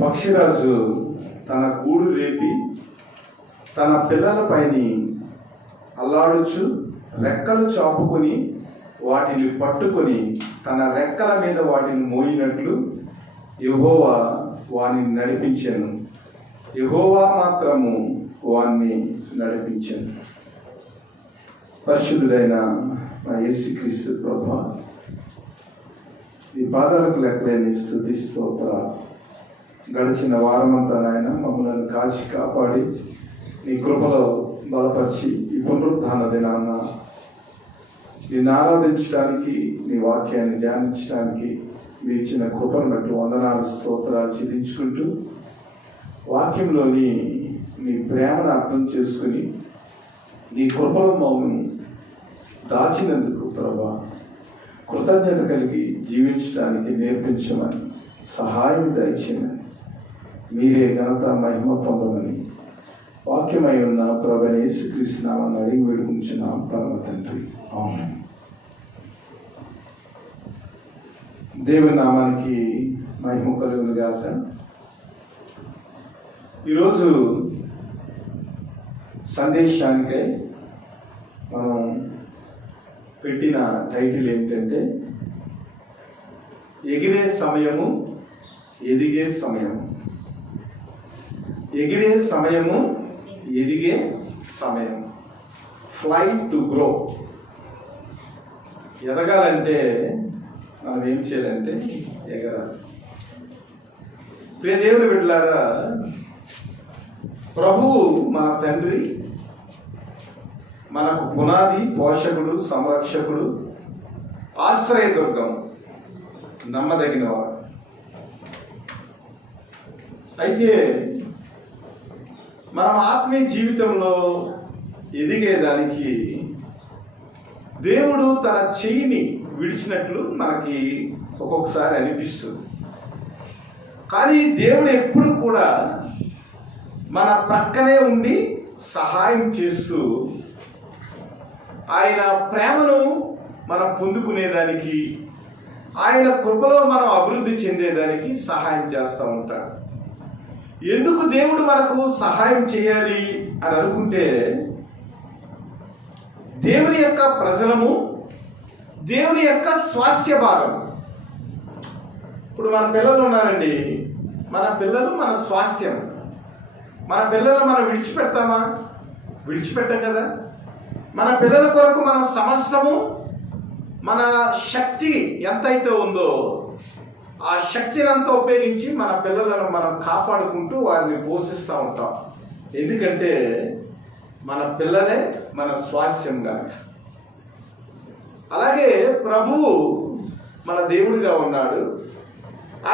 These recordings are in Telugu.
పక్షిరాజు తన గూడు రేపి తన పిల్లలపైని అల్లాడుచు రెక్కలు చాపుకొని వాటిని పట్టుకొని తన రెక్కల మీద వాటిని మోయినట్లు యెహోవా వానిని నడిపించెను. యెహోవా మాత్రము వాణ్ణి నడిపించెను. పరిశుద్ధుడైన మా యేసుక్రీస్తు ప్రభువా, ఈ పాదాలకు లెక్కలేని స్తుతి స్తోత్ర. గడిచిన వారమంతా నాయన మమ్మల్ని కాచి కాపాడి నీ కృపలో బలపరిచి ఈ పునరుద్ధాన దినాన్న నిన్ను ఆరాధించడానికి, నీ వాక్యాన్ని ధ్యానించడానికి మీ ఇచ్చిన కృపను బట్టి వందనాలు స్తోత్రాలు చెల్లించుకుంటూ వాక్యంలోని నీ ప్రేమను అర్థం చేసుకుని నీ కృపలో మమ్మల్ని దాచినందుకు ప్రభా కృతజ్ఞత కలిగి జీవించడానికి నేర్పించమని, సహాయం దయచేయమని, మీరే ఘనత మహిమ పొందమని వాక్యమై ఉన్న ప్రభువైన యేసుక్రీస్తు నామమున అడిగి వేడుకుంటున్నాం పరమ తండ్రి, ఆమేన్. దేవుని నామానికి మహిమ కలుగును గాక. ఈరోజు సందేశానికై మనం పెట్టిన టైటిల్ ఏమిటంటే ఎగిరే సమయము, ఎదిగే సమయము. ఎగిరే సమయము, ఎదిగే సమయం. Fly to grow. ఎదగాలంటే మనం ఏం చేయాలంటే ఎగరాలి. ప్రియ దేవుని బిడ్డలారా, ప్రభువు మన తండ్రి, మనకు పునాది, పోషకుడు, సంరక్షకుడు, ఆశ్రయదుర్గం, నమ్మదగినవాడు. అయితే మనం ఆత్మీయ జీవితంలో ఎదిగేదానికి దేవుడు తన చెయ్యిని విడిచినట్లు మనకి ఒక్కొక్కసారి అనిపిస్తుంది. కానీ దేవుడు ఎప్పుడు కూడా మన ప్రక్కనే ఉండి సహాయం చేస్తూ ఆయన ప్రేమను మనం పొందుకునేదానికి, ఆయన కృపలో మనం అభివృద్ధి చెందేదానికి సహాయం చేస్తూ ఉంటాడు. ఎందుకు దేవుడు మనకు సహాయం చేయాలి అని అనుకుంటే, దేవుని యొక్క ప్రజలము, దేవుని యొక్క స్వాస్థ్య భాగం. ఇప్పుడు మన పిల్లలు ఉన్నారండి, మన పిల్లలు మన స్వాస్థ్యం. మన పిల్లలు మనం విడిచిపెడతామా? విడిచిపెట్టాం కదా. మన పిల్లల కొరకు మనం సమస్తము, మన శక్తి ఎంతైతే ఉందో ఆ శక్తిని అంతా ఉపయోగించి మన పిల్లలను మనం కాపాడుకుంటూ వారిని పోషిస్తూ ఉంటాం. ఎందుకంటే మన పిల్లలే మన స్వాస్థ్యం కనుక. అలాగే ప్రభువు మన దేవుడిగా ఉన్నాడు,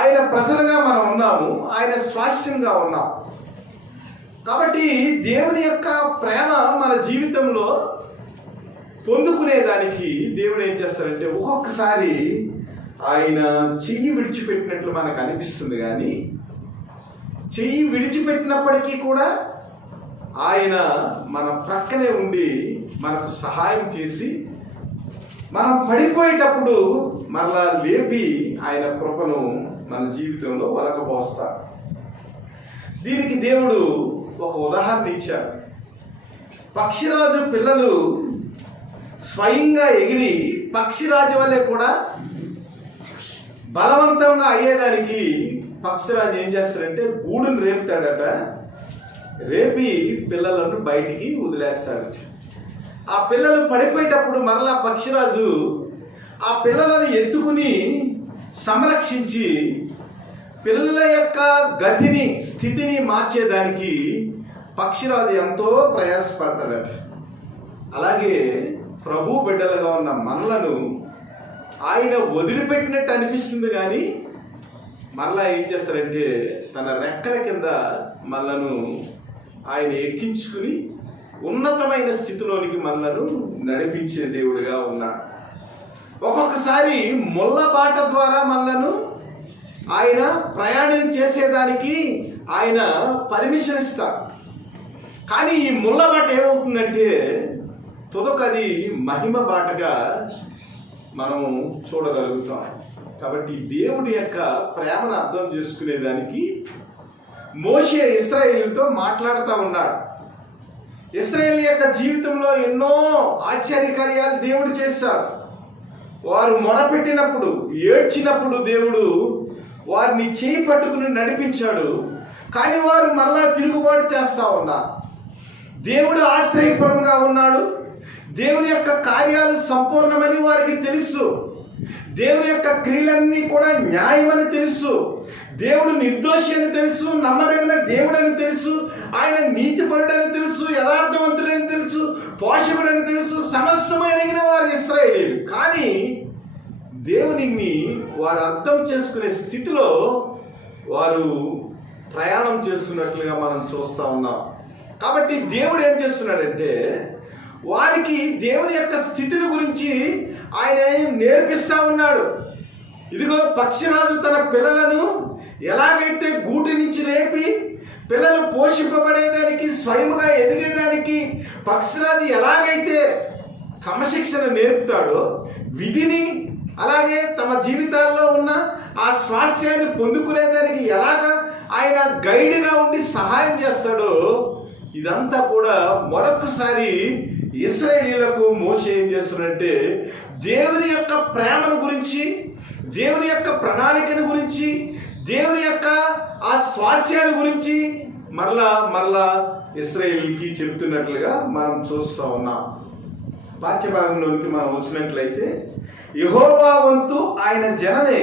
ఆయన ప్రజలుగా మనం ఉన్నాము, ఆయన స్వాస్థ్యంగా ఉన్నాం. కాబట్టి దేవుని యొక్క ప్రేమ మన జీవితంలో పొందుకునేదానికి దేవుడు ఏం చేస్తాడంటే, ఒక్కొక్కసారి ఆయన చెయ్యి విడిచిపెట్టినట్లు మనకు అనిపిస్తుంది. కానీ చెయ్యి విడిచిపెట్టినప్పటికీ కూడా ఆయన మన ప్రక్కనే ఉండి మనకు సహాయం చేసి, మనం పడిపోయేటప్పుడు మరలా లేపి ఆయన కృపను మన జీవితంలో ఒలకపోస్తాడు. దీనికి దేవుడు ఒక ఉదాహరణ ఇచ్చాడు. పక్షిరాజు పిల్లలు స్వయంగా ఎగిరి పక్షిరాజు వల్లే కూడా బలవంతంగా అయ్యేదానికి పక్షిరాజు ఏం చేస్తాడంటే గూడును రేపుతాడట. రేపి పిల్లలను బయటికి వదిలేస్తాడట. ఆ పిల్లలు పడిపోయేటప్పుడు మరలా పక్షిరాజు ఆ పిల్లలను ఎత్తుకుని సంరక్షించి పిల్లల యొక్క గతిని, స్థితిని మార్చేదానికి పక్షిరాజు ఎంతో ప్రయాసపడతాడట. అలాగే ప్రభు బిడ్డలుగా ఉన్న మనలను ఆయన వదిలిపెట్టినట్టు అనిపిస్తుంది. కానీ మరలా ఏం చేస్తారంటే తన రెక్కల కింద మనలను ఆయన ఎక్కించుకుని ఉన్నతమైన స్థితిలోనికి మనలను నడిపించే దేవుడిగా ఉన్నాడు. ఒక్కొక్కసారి ముళ్ళ బాట ద్వారా మనలను ఆయన ప్రయాణం చేసేదానికి ఆయన పర్మిషన్ ఇస్తాడు. కానీ ఈ ముళ్ళ బాట ఏమవుతుందంటే తుదకది మహిమ బాటగా మనము చూడగలుగుతాం. కాబట్టి దేవుడి యొక్క ప్రేమను అర్థం చేసుకునేదానికి మోషే ఇశ్రాయేలుతో మాట్లాడుతూ ఉన్నాడు. ఇశ్రాయేలు యొక్క జీవితంలో ఎన్నో ఆశ్చర్యకార్యాలు దేవుడు చేశాడు. వారు మొరపెట్టినప్పుడు, ఏడ్చినప్పుడు దేవుడు వారిని చేయి పట్టుకుని నడిపించాడు. కానీ వారు మరలా తిరుగుబాటు చేస్తూ ఉన్నారు. దేవుడు ఆశ్రయపురంగా ఉన్నాడు. దేవుని యొక్క కార్యాలు సంపూర్ణమని వారికి తెలుసు. దేవుని యొక్క క్రియలన్నీ కూడా న్యాయమని తెలుసు. దేవుడు నిర్దోషి అని తెలుసు, నమ్మదగిన దేవుడని తెలుసు, ఆయన నీతిపరుడని తెలుసు, యథార్థవంతుడని తెలుసు, పోషకుడని తెలుసు, సమస్తము ఎరిగిన వారు ఇశ్రాయేలీయులు. కానీ దేవునిని వారు అర్థం చేసుకునే స్థితిలో వారు ప్రయాణం చేస్తున్నట్లుగా మనం చూస్తూ ఉన్నాం. కాబట్టి దేవుడు ఏం చేస్తున్నాడంటే వారికి దేవుని యొక్క స్థితిని గురించి ఆయన నేర్పిస్తూ ఉన్నాడు. ఇదిగో పక్షిరాజు తన పిల్లలను ఎలాగైతే గూటి నుంచి లేపి పిల్లలు పోషింపబడేదానికి, స్వయముగా ఎదిగేదానికి పక్షిరాజు ఎలాగైతే క్రమశిక్షణ నేర్పుతాడో, విధిని, అలాగే తమ జీవితాల్లో ఉన్న ఆ స్వాస్థ్యాన్ని పొందుకునేదానికి ఎలాగ ఆయన గైడ్గా ఉండి సహాయం చేస్తాడో, ఇదంతా కూడా మరొకసారి ఇశ్రాయేలీయులకు మోషే ఏం చేస్తున్నాడంటే దేవుని యొక్క ప్రేమను గురించి, దేవుని యొక్క ప్రణాళికను గురించి, దేవుని యొక్క ఆ స్వాస్యాన్ని గురించి మరలా ఇశ్రాయేలీకి చెబుతున్నట్లుగా మనం చూస్తూ ఉన్నాం. వాక్య భాగంలోనికి మనం వచ్చినట్లయితే యెహోవా వంతు ఆయన జనమే,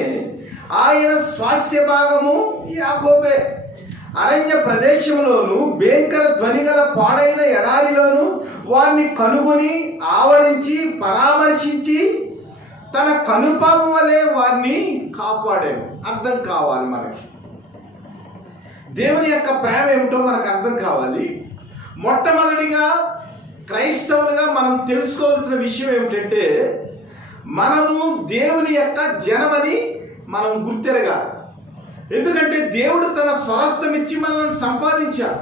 ఆయన స్వాస్య భాగము యాకోబే. అరణ్య ప్రదేశంలోను, భయంకర ధ్వనిగల పాడైన ఎడారిలోను వారిని కనుగొని ఆవరించి పరామర్శించి తన కనుపాప వలె వారిని కాపాడాను. అర్థం కావాలి మనకి, దేవుని యొక్క ప్రేమ ఏమిటో మనకు అర్థం కావాలి. మొట్టమొదటిగా క్రైస్తవులుగా మనం తెలుసుకోవాల్సిన విషయం ఏమిటంటే మనము దేవుని యొక్క జనమని మనం గుర్తెరగాలి. ఎందుకంటే దేవుడు తన స్వరస్థం ఇచ్చి మనల్ని సంపాదించాడు.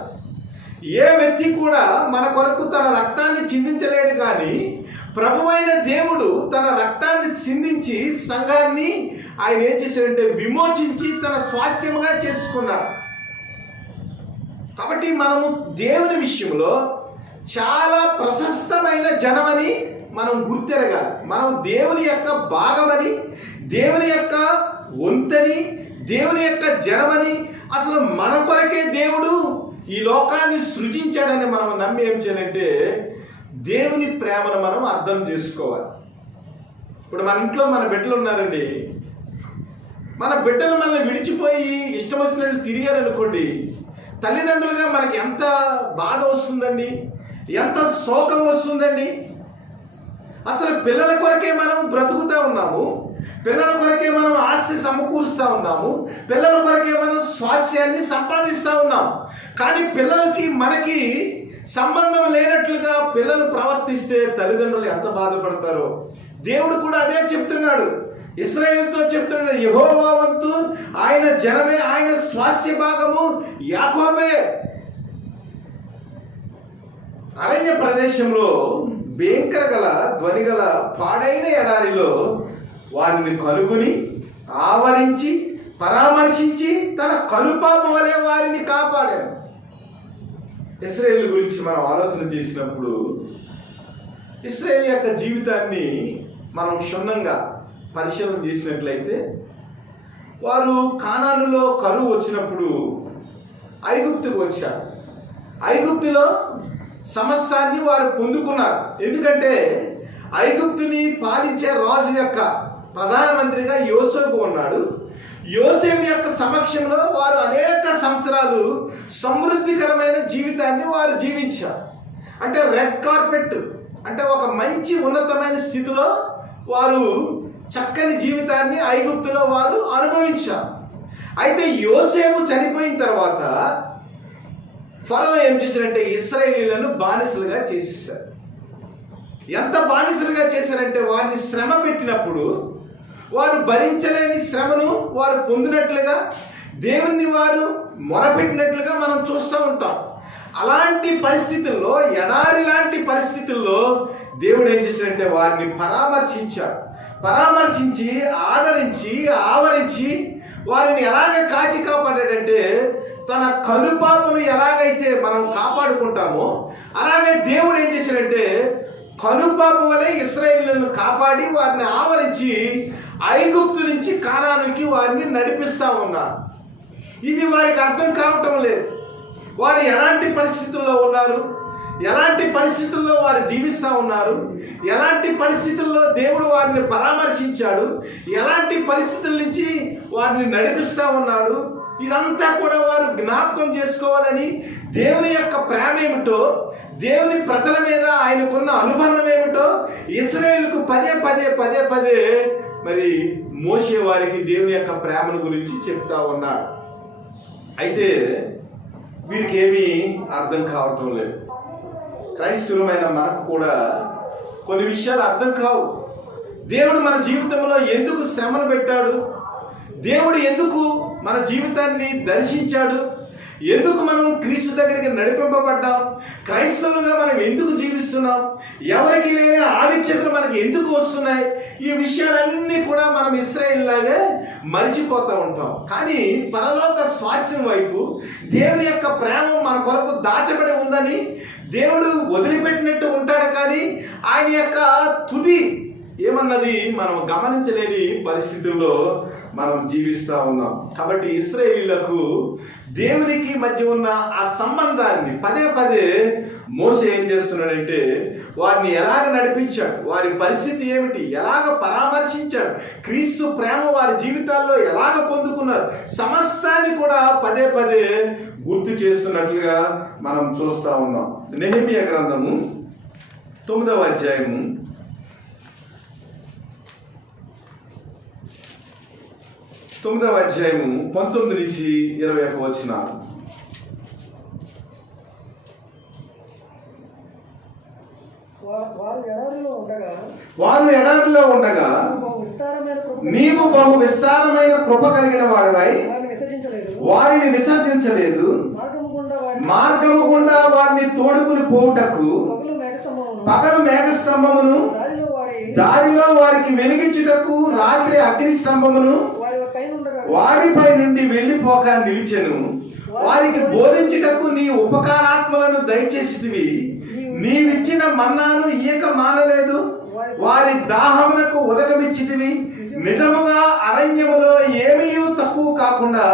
ఏ వ్యక్తి కూడా మన కొరకు తన రక్తాన్ని చిందించలేడు. కానీ ప్రభువైన దేవుడు తన రక్తాన్ని చిందించి సంఘాన్ని ఆయన ఏం చేశాడంటే విమోచించి తన స్వాస్థ్యముగా చేసుకున్నాడు. కాబట్టి మనము దేవుని విషయంలో చాలా ప్రశస్తమైన జనమని మనం గుర్తెరగాలి. మనం దేవుని యొక్క భాగమని, దేవుని యొక్క వంతని, దేవుని యొక్క జనమని, అసలు మన కొరకే దేవుడు ఈ లోకాన్ని సృజించాడని మనం నమ్మి ఏం చేయాలంటే దేవుని ప్రేమను మనం అర్థం చేసుకోవాలి. ఇప్పుడు మన ఇంట్లో మన బిడ్డలు ఉన్నారండి. మన బిడ్డలు మనల్ని విడిచిపోయి ఇష్టం వచ్చినట్లు తిరిగారనుకోండి, తల్లిదండ్రులుగా మనకి ఎంత బాధ వస్తుందండి, ఎంత శోకం వస్తుందండి. అసలు పిల్లల కొరకే మనం బ్రతుకుతూ ఉన్నాము, పిల్లల కొరకే మనం ఆస్తి సమకూరుస్తూ ఉన్నాము, పిల్లల కొరకే మనం స్వాస్థ్యాన్ని సంపాదిస్తూ ఉన్నాం. కానీ పిల్లలకి మనకి సంబంధం లేనట్లుగా పిల్లలు ప్రవర్తిస్తే తల్లిదండ్రులు ఎంత బాధపడతారో దేవుడు కూడా అదే చెప్తున్నాడు. ఇశ్రాయేలుతో చెప్తున్నాడు, యెహోవా వంతు ఆయన జనమే, ఆయన స్వాస్థ్య భాగము యాకోబే. అరణ్య ప్రదేశంలో భయంకర గల ధ్వనిగల పాడైన ఎడారిలో వారిని కనుగొని ఆవరించి పరామర్శించి తన కనుపాప వలె వారిని కాపాడాడు. ఇశ్రాయేలు గురించి మనం ఆలోచన చేసినప్పుడు ఇశ్రాయేలు యొక్క జీవితాన్ని మనం క్షుణ్ణంగా పరిశీలన చేసినట్లయితే వారు కానానులో కరువు వచ్చినప్పుడు ఐగుప్తుకు వచ్చారు. ఐగుప్తులో సమస్తాన్ని వారు పొందుకున్నారు. ఎందుకంటే ఐగుప్తుని పాలించే రాజు యొక్క ప్రధానమంత్రిగా యోసేపు ఉన్నాడు. యోసేపు యొక్క సమక్షంలో వారు అనేక సంవత్సరాలు సమృద్ధికరమైన జీవితాన్ని వారు జీవించారు. అంటే రెడ్ కార్పెట్, అంటే ఒక మంచి ఉన్నతమైన స్థితిలో వారు చక్కని జీవితాన్ని ఐగుప్తులో వారు అనుభవించారు. అయితే యోసేపు చనిపోయిన తర్వాత ఫరో ఏం చేశారంటే ఇశ్రాయేలీయులను బానిసలుగా చేసేసారు. ఎంత బానిసలుగా చేశారంటే వారిని శ్రమ పెట్టినప్పుడు వారు భరించలేని శ్రమను వారు పొందినట్లుగా దేవుణ్ణి వారు మొరపెట్టినట్లుగా మనం చూస్తూ ఉంటాం. అలాంటి పరిస్థితుల్లో, ఎడారి లాంటి పరిస్థితుల్లో దేవుడు ఏం చేశాడంటే వారిని పరామర్శించాడు. పరామర్శించి ఆదరించి ఆవరించి వారిని ఎలాగ కాచి కాపాడాడంటే చేశాడంటే తన కనుపాపను ఎలాగైతే మనం కాపాడుకుంటామో అలాగే దేవుడు ఏం చేశాడంటే కనుపాప వలె ఇశ్రాయేలులను కాపాడి వారిని ఆవరించి ఐగుప్తు నుంచి కానానుకి వారిని నడిపిస్తా ఉన్నారు. ఇది వారికి అర్థం కావటం లేదు. వారు ఎలాంటి పరిస్థితుల్లో ఉన్నారు, ఎలాంటి పరిస్థితుల్లో వారు జీవిస్తూ ఉన్నారు, ఎలాంటి పరిస్థితుల్లో దేవుడు వారిని పరామర్శించాడు, ఎలాంటి పరిస్థితుల నుంచి వారిని నడిపిస్తూ ఉన్నాడు, ఇదంతా కూడా వారు జ్ఞాపకం చేసుకోవాలని దేవుని యొక్క ప్రేమ ఏమిటో, దేవుని ప్రజల మీద ఆయనకున్న అనుబంధం ఏమిటో ఇశ్రాయేలుకు పదే పదే పదే పదే మరి మోషే వారికి దేవుని యొక్క ప్రేమను గురించి చెప్తా ఉన్నాడు. అయితే వీరికి ఏమీ అర్థం కావటం లేదు. క్రైస్తవులమైన మనకు కూడా కొన్ని విషయాలు అర్థం కావు. దేవుడు మన జీవితంలో ఎందుకు శ్రమను పెట్టాడు, దేవుడు ఎందుకు మన జీవితాన్ని దర్శించాడు, ఎందుకు మనం క్రీస్తు దగ్గరికి నడిపింపబడ్డాం, క్రైస్తవులుగా మనం ఎందుకు జీవిస్తున్నాం, ఎవరికి లేని ఆధిక్యతలు మనకి ఎందుకు వస్తున్నాయి, ఈ విషయాలన్నీ కూడా మనం ఇశ్రాయేలు లాగా మరిచిపోతూ ఉంటాం. కానీ పరలోక స్వాస్థ్యం వైపు దేవుని యొక్క ప్రేమ మన కొరకు దాచబడి ఉందని దేవుడు వదిలిపెట్టినట్టు ఉంటాడు. కానీ ఆయన యొక్క తుది ఏమన్నది మనం గమనించలేని పరిస్థితుల్లో మనం జీవిస్తూ ఉన్నాం. కాబట్టి ఇశ్రాయేలీయులకు దేవునికి మధ్య ఉన్న ఆ సంబంధాన్ని పదే పదే మోషే ఏం చేస్తున్నాడంటే వారిని ఎలాగ నడిపించాడు, వారి పరిస్థితి ఏమిటి, ఎలాగ పరామర్శించాడు, క్రీస్తు ప్రేమ వారి జీవితాల్లో ఎలాగ పొందుకున్నారు, సమస్తాన్ని కూడా పదే పదే గుర్తు చేస్తున్నట్లుగా మనం చూస్తూ ఉన్నాం. నెహెమీయా గ్రంథము 9వ అధ్యాయము 19 నుంచి 21 వచనాలు. వారు ఎడారిలో ఉండగా నీవు బహు విస్తారమైన కృప కలిగిన వాడివై వారిని విసర్జించలేదు, మార్గము గుండా వారిని తోడుకుని పోవుటకు పగలు మేఘస్తంభమును దారిలో వారికి వెలిగించుటకు రాత్రి అగ్ని స్తంభమును వారిపై నుండి వెళ్ళిపోక నిలిచెను. వారికి బోధించుటకు నీ ఉపకారాత్మలను దయచేసితివి, నీవిచ్చిన మన్నాను ఈక మానలేదు, వారి దాహమునకు ఉదకమిచ్చితివి. నిజముగా అరణ్యములో ఏమీ తక్కువ కాకుండా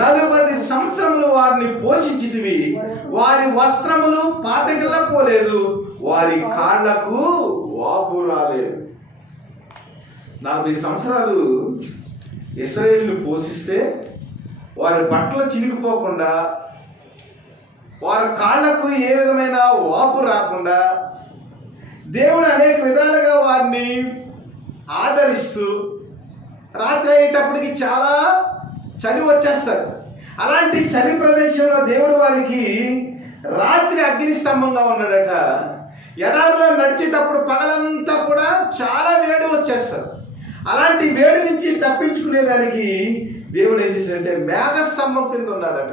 40 సంవత్సరములు వారిని పోషించితివి. వారి వస్త్రములు పాతగిల్లపోలేదు, వారి కాళ్లకు వాపు రాలేదు. 40 సంవత్సరాలు ఇశ్రాయేలును పోషిస్తే వారి బట్టలు చినిగిపోకుండా, వారి కాళ్లకు ఏ విధమైన వాపు రాకుండా దేవుడు అనేక విధాలుగా వారిని ఆదరిస్తూ, రాత్రి అయ్యేటప్పటికి చాలా చలి వచ్చేస్తారు. అలాంటి చలి ప్రదేశంలో దేవుడు వారికి రాత్రి అగ్ని స్తంభంగా ఉన్నాడట. ఎడారిలో నడిచేటప్పుడు పగలంతా కూడా చాలా వేడి వచ్చేస్తారు. అలాంటి వేడి నుంచి తప్పించుకునేదానికి దేవుడు ఏం చేశాడంటే మేఘస్తంభం కింద ఉన్నాడట.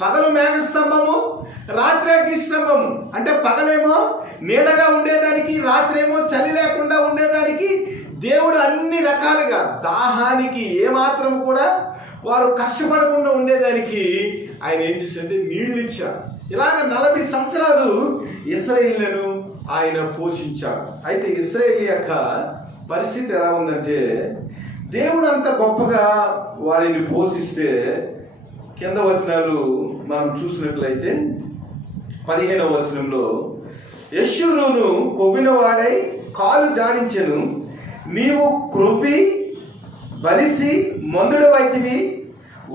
పగలు మేఘస్తంభము, రాత్రి అగ్ని స్తంభము. అంటే పగలేమో నీడగా ఉండేదానికి, రాత్రి ఏమో చలి లేకుండా ఉండేదానికి దేవుడు అన్ని రకాలుగా దాహానికి ఏమాత్రం కూడా వారు కష్టపడకుండా ఉండేదానికి ఆయన ఏం చేశాడంటే నీళ్లు ఇచ్చాడు. ఇలాగ 40 సంవత్సరాలు ఇశ్రాయేలును ఆయన పోషించాడు. అయితే ఇశ్రాయేలు యొక్క పరిస్థితి ఎలా ఉందంటే దేవుడు అంత గొప్పగా వారిని పోషిస్తే కింద వచనాలు మనం చూసినట్లయితే 15వ వచనంలో యెషూరును కొవ్వినవాడై కాలు జాడించెను, నీవు క్రొవ్వి బలిసి మందుడవైతివి.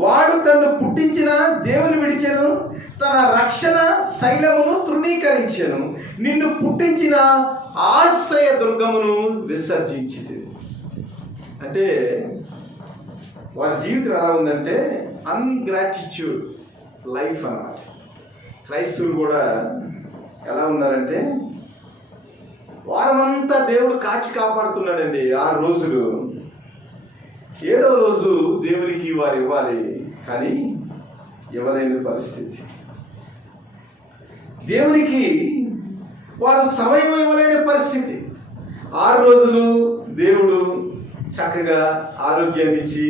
వాడు తన్ను పుట్టించిన దేవుని విడిచెను, తన రక్షణ శైలమును తృణీకరించెను, నిన్ను పుట్టించిన ఆశ్రయ దుర్గమును విసర్జించింది. అంటే వారి జీవితం ఎలా ఉందంటే అన్గ్రాటిట్యూడ్ లైఫ్ అన్నమాట. క్రైస్తవులు కూడా ఎలా ఉన్నారంటే వారమంతా దేవుడు కాచి కాపాడుతున్నాడండి. 6 రోజులు, 7వ రోజు దేవునికి వారు ఇవ్వాలి, కానీ ఇవ్వలేని పరిస్థితి. దేవునికి వారు సమయం ఇవ్వలేని పరిస్థితి. 6 రోజులు దేవుడు చక్కగా ఆరోగ్యాన్ని ఇచ్చి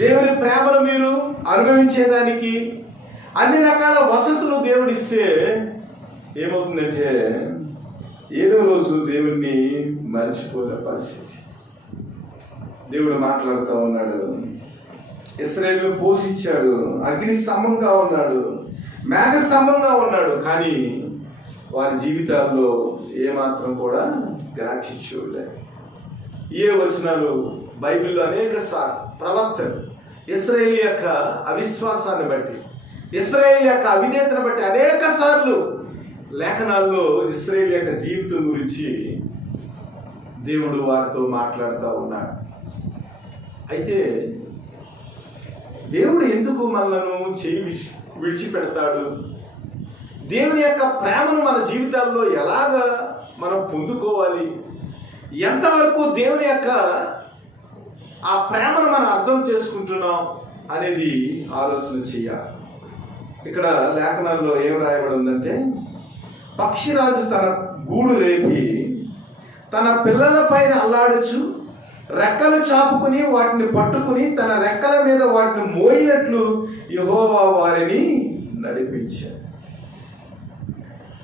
దేవుని ప్రేమను మీరు అనుభవించేదానికి అన్ని రకాల వసతులు దేవుడిస్తే ఏమవుతుందంటే ఏదో రోజు దేవుణ్ణి మర్చిపోయే పరిస్థితి. దేవుడు మాట్లాడుతూ ఉన్నాడు, ఇశ్రాయేలును పోషించాడు, అగ్ని స్తంభంగా ఉన్నాడు, మేఘ స్తంభంగా ఉన్నాడు, కానీ వారి జీవితాల్లో ఏమాత్రం కూడా ద్రాక్ష చూడలేదు. ఏ వచనాలు బైబిల్లో అనేక సార్లు ప్రవక్తలు ఇశ్రాయేలు యొక్క అవిశ్వాసాన్ని బట్టి, ఇశ్రాయేలు యొక్క అవిధేయతను బట్టి అనేక సార్లు లేఖనాల్లో ఇశ్రాయేలు యొక్క జీవితం గురించి దేవుడు వారితో మాట్లాడుతూ ఉన్నాడు. అయితే దేవుడు ఎందుకు మనలను చేయి విడిచిపెడతాడు? దేవుని యొక్క ప్రేమను మన జీవితాల్లో ఎలాగా మనం పొందుకోవాలి? ఎంతవరకు దేవుని యొక్క ఆ ప్రేమను మనం అర్థం చేసుకుంటున్నాం అనేది ఆలోచన చేయాలి. ఇక్కడ లేఖనాల్లో ఏం రాయబడి ఉందంటే, పక్షిరాజు తన గూడు రేపి తన పిల్లల పైన అల్లాడుచు రెక్కలు చాపుకుని వాటిని పట్టుకుని తన రెక్కల మీద వాటిని మోయినట్లు యెహోవా వారిని నడిపించాడు.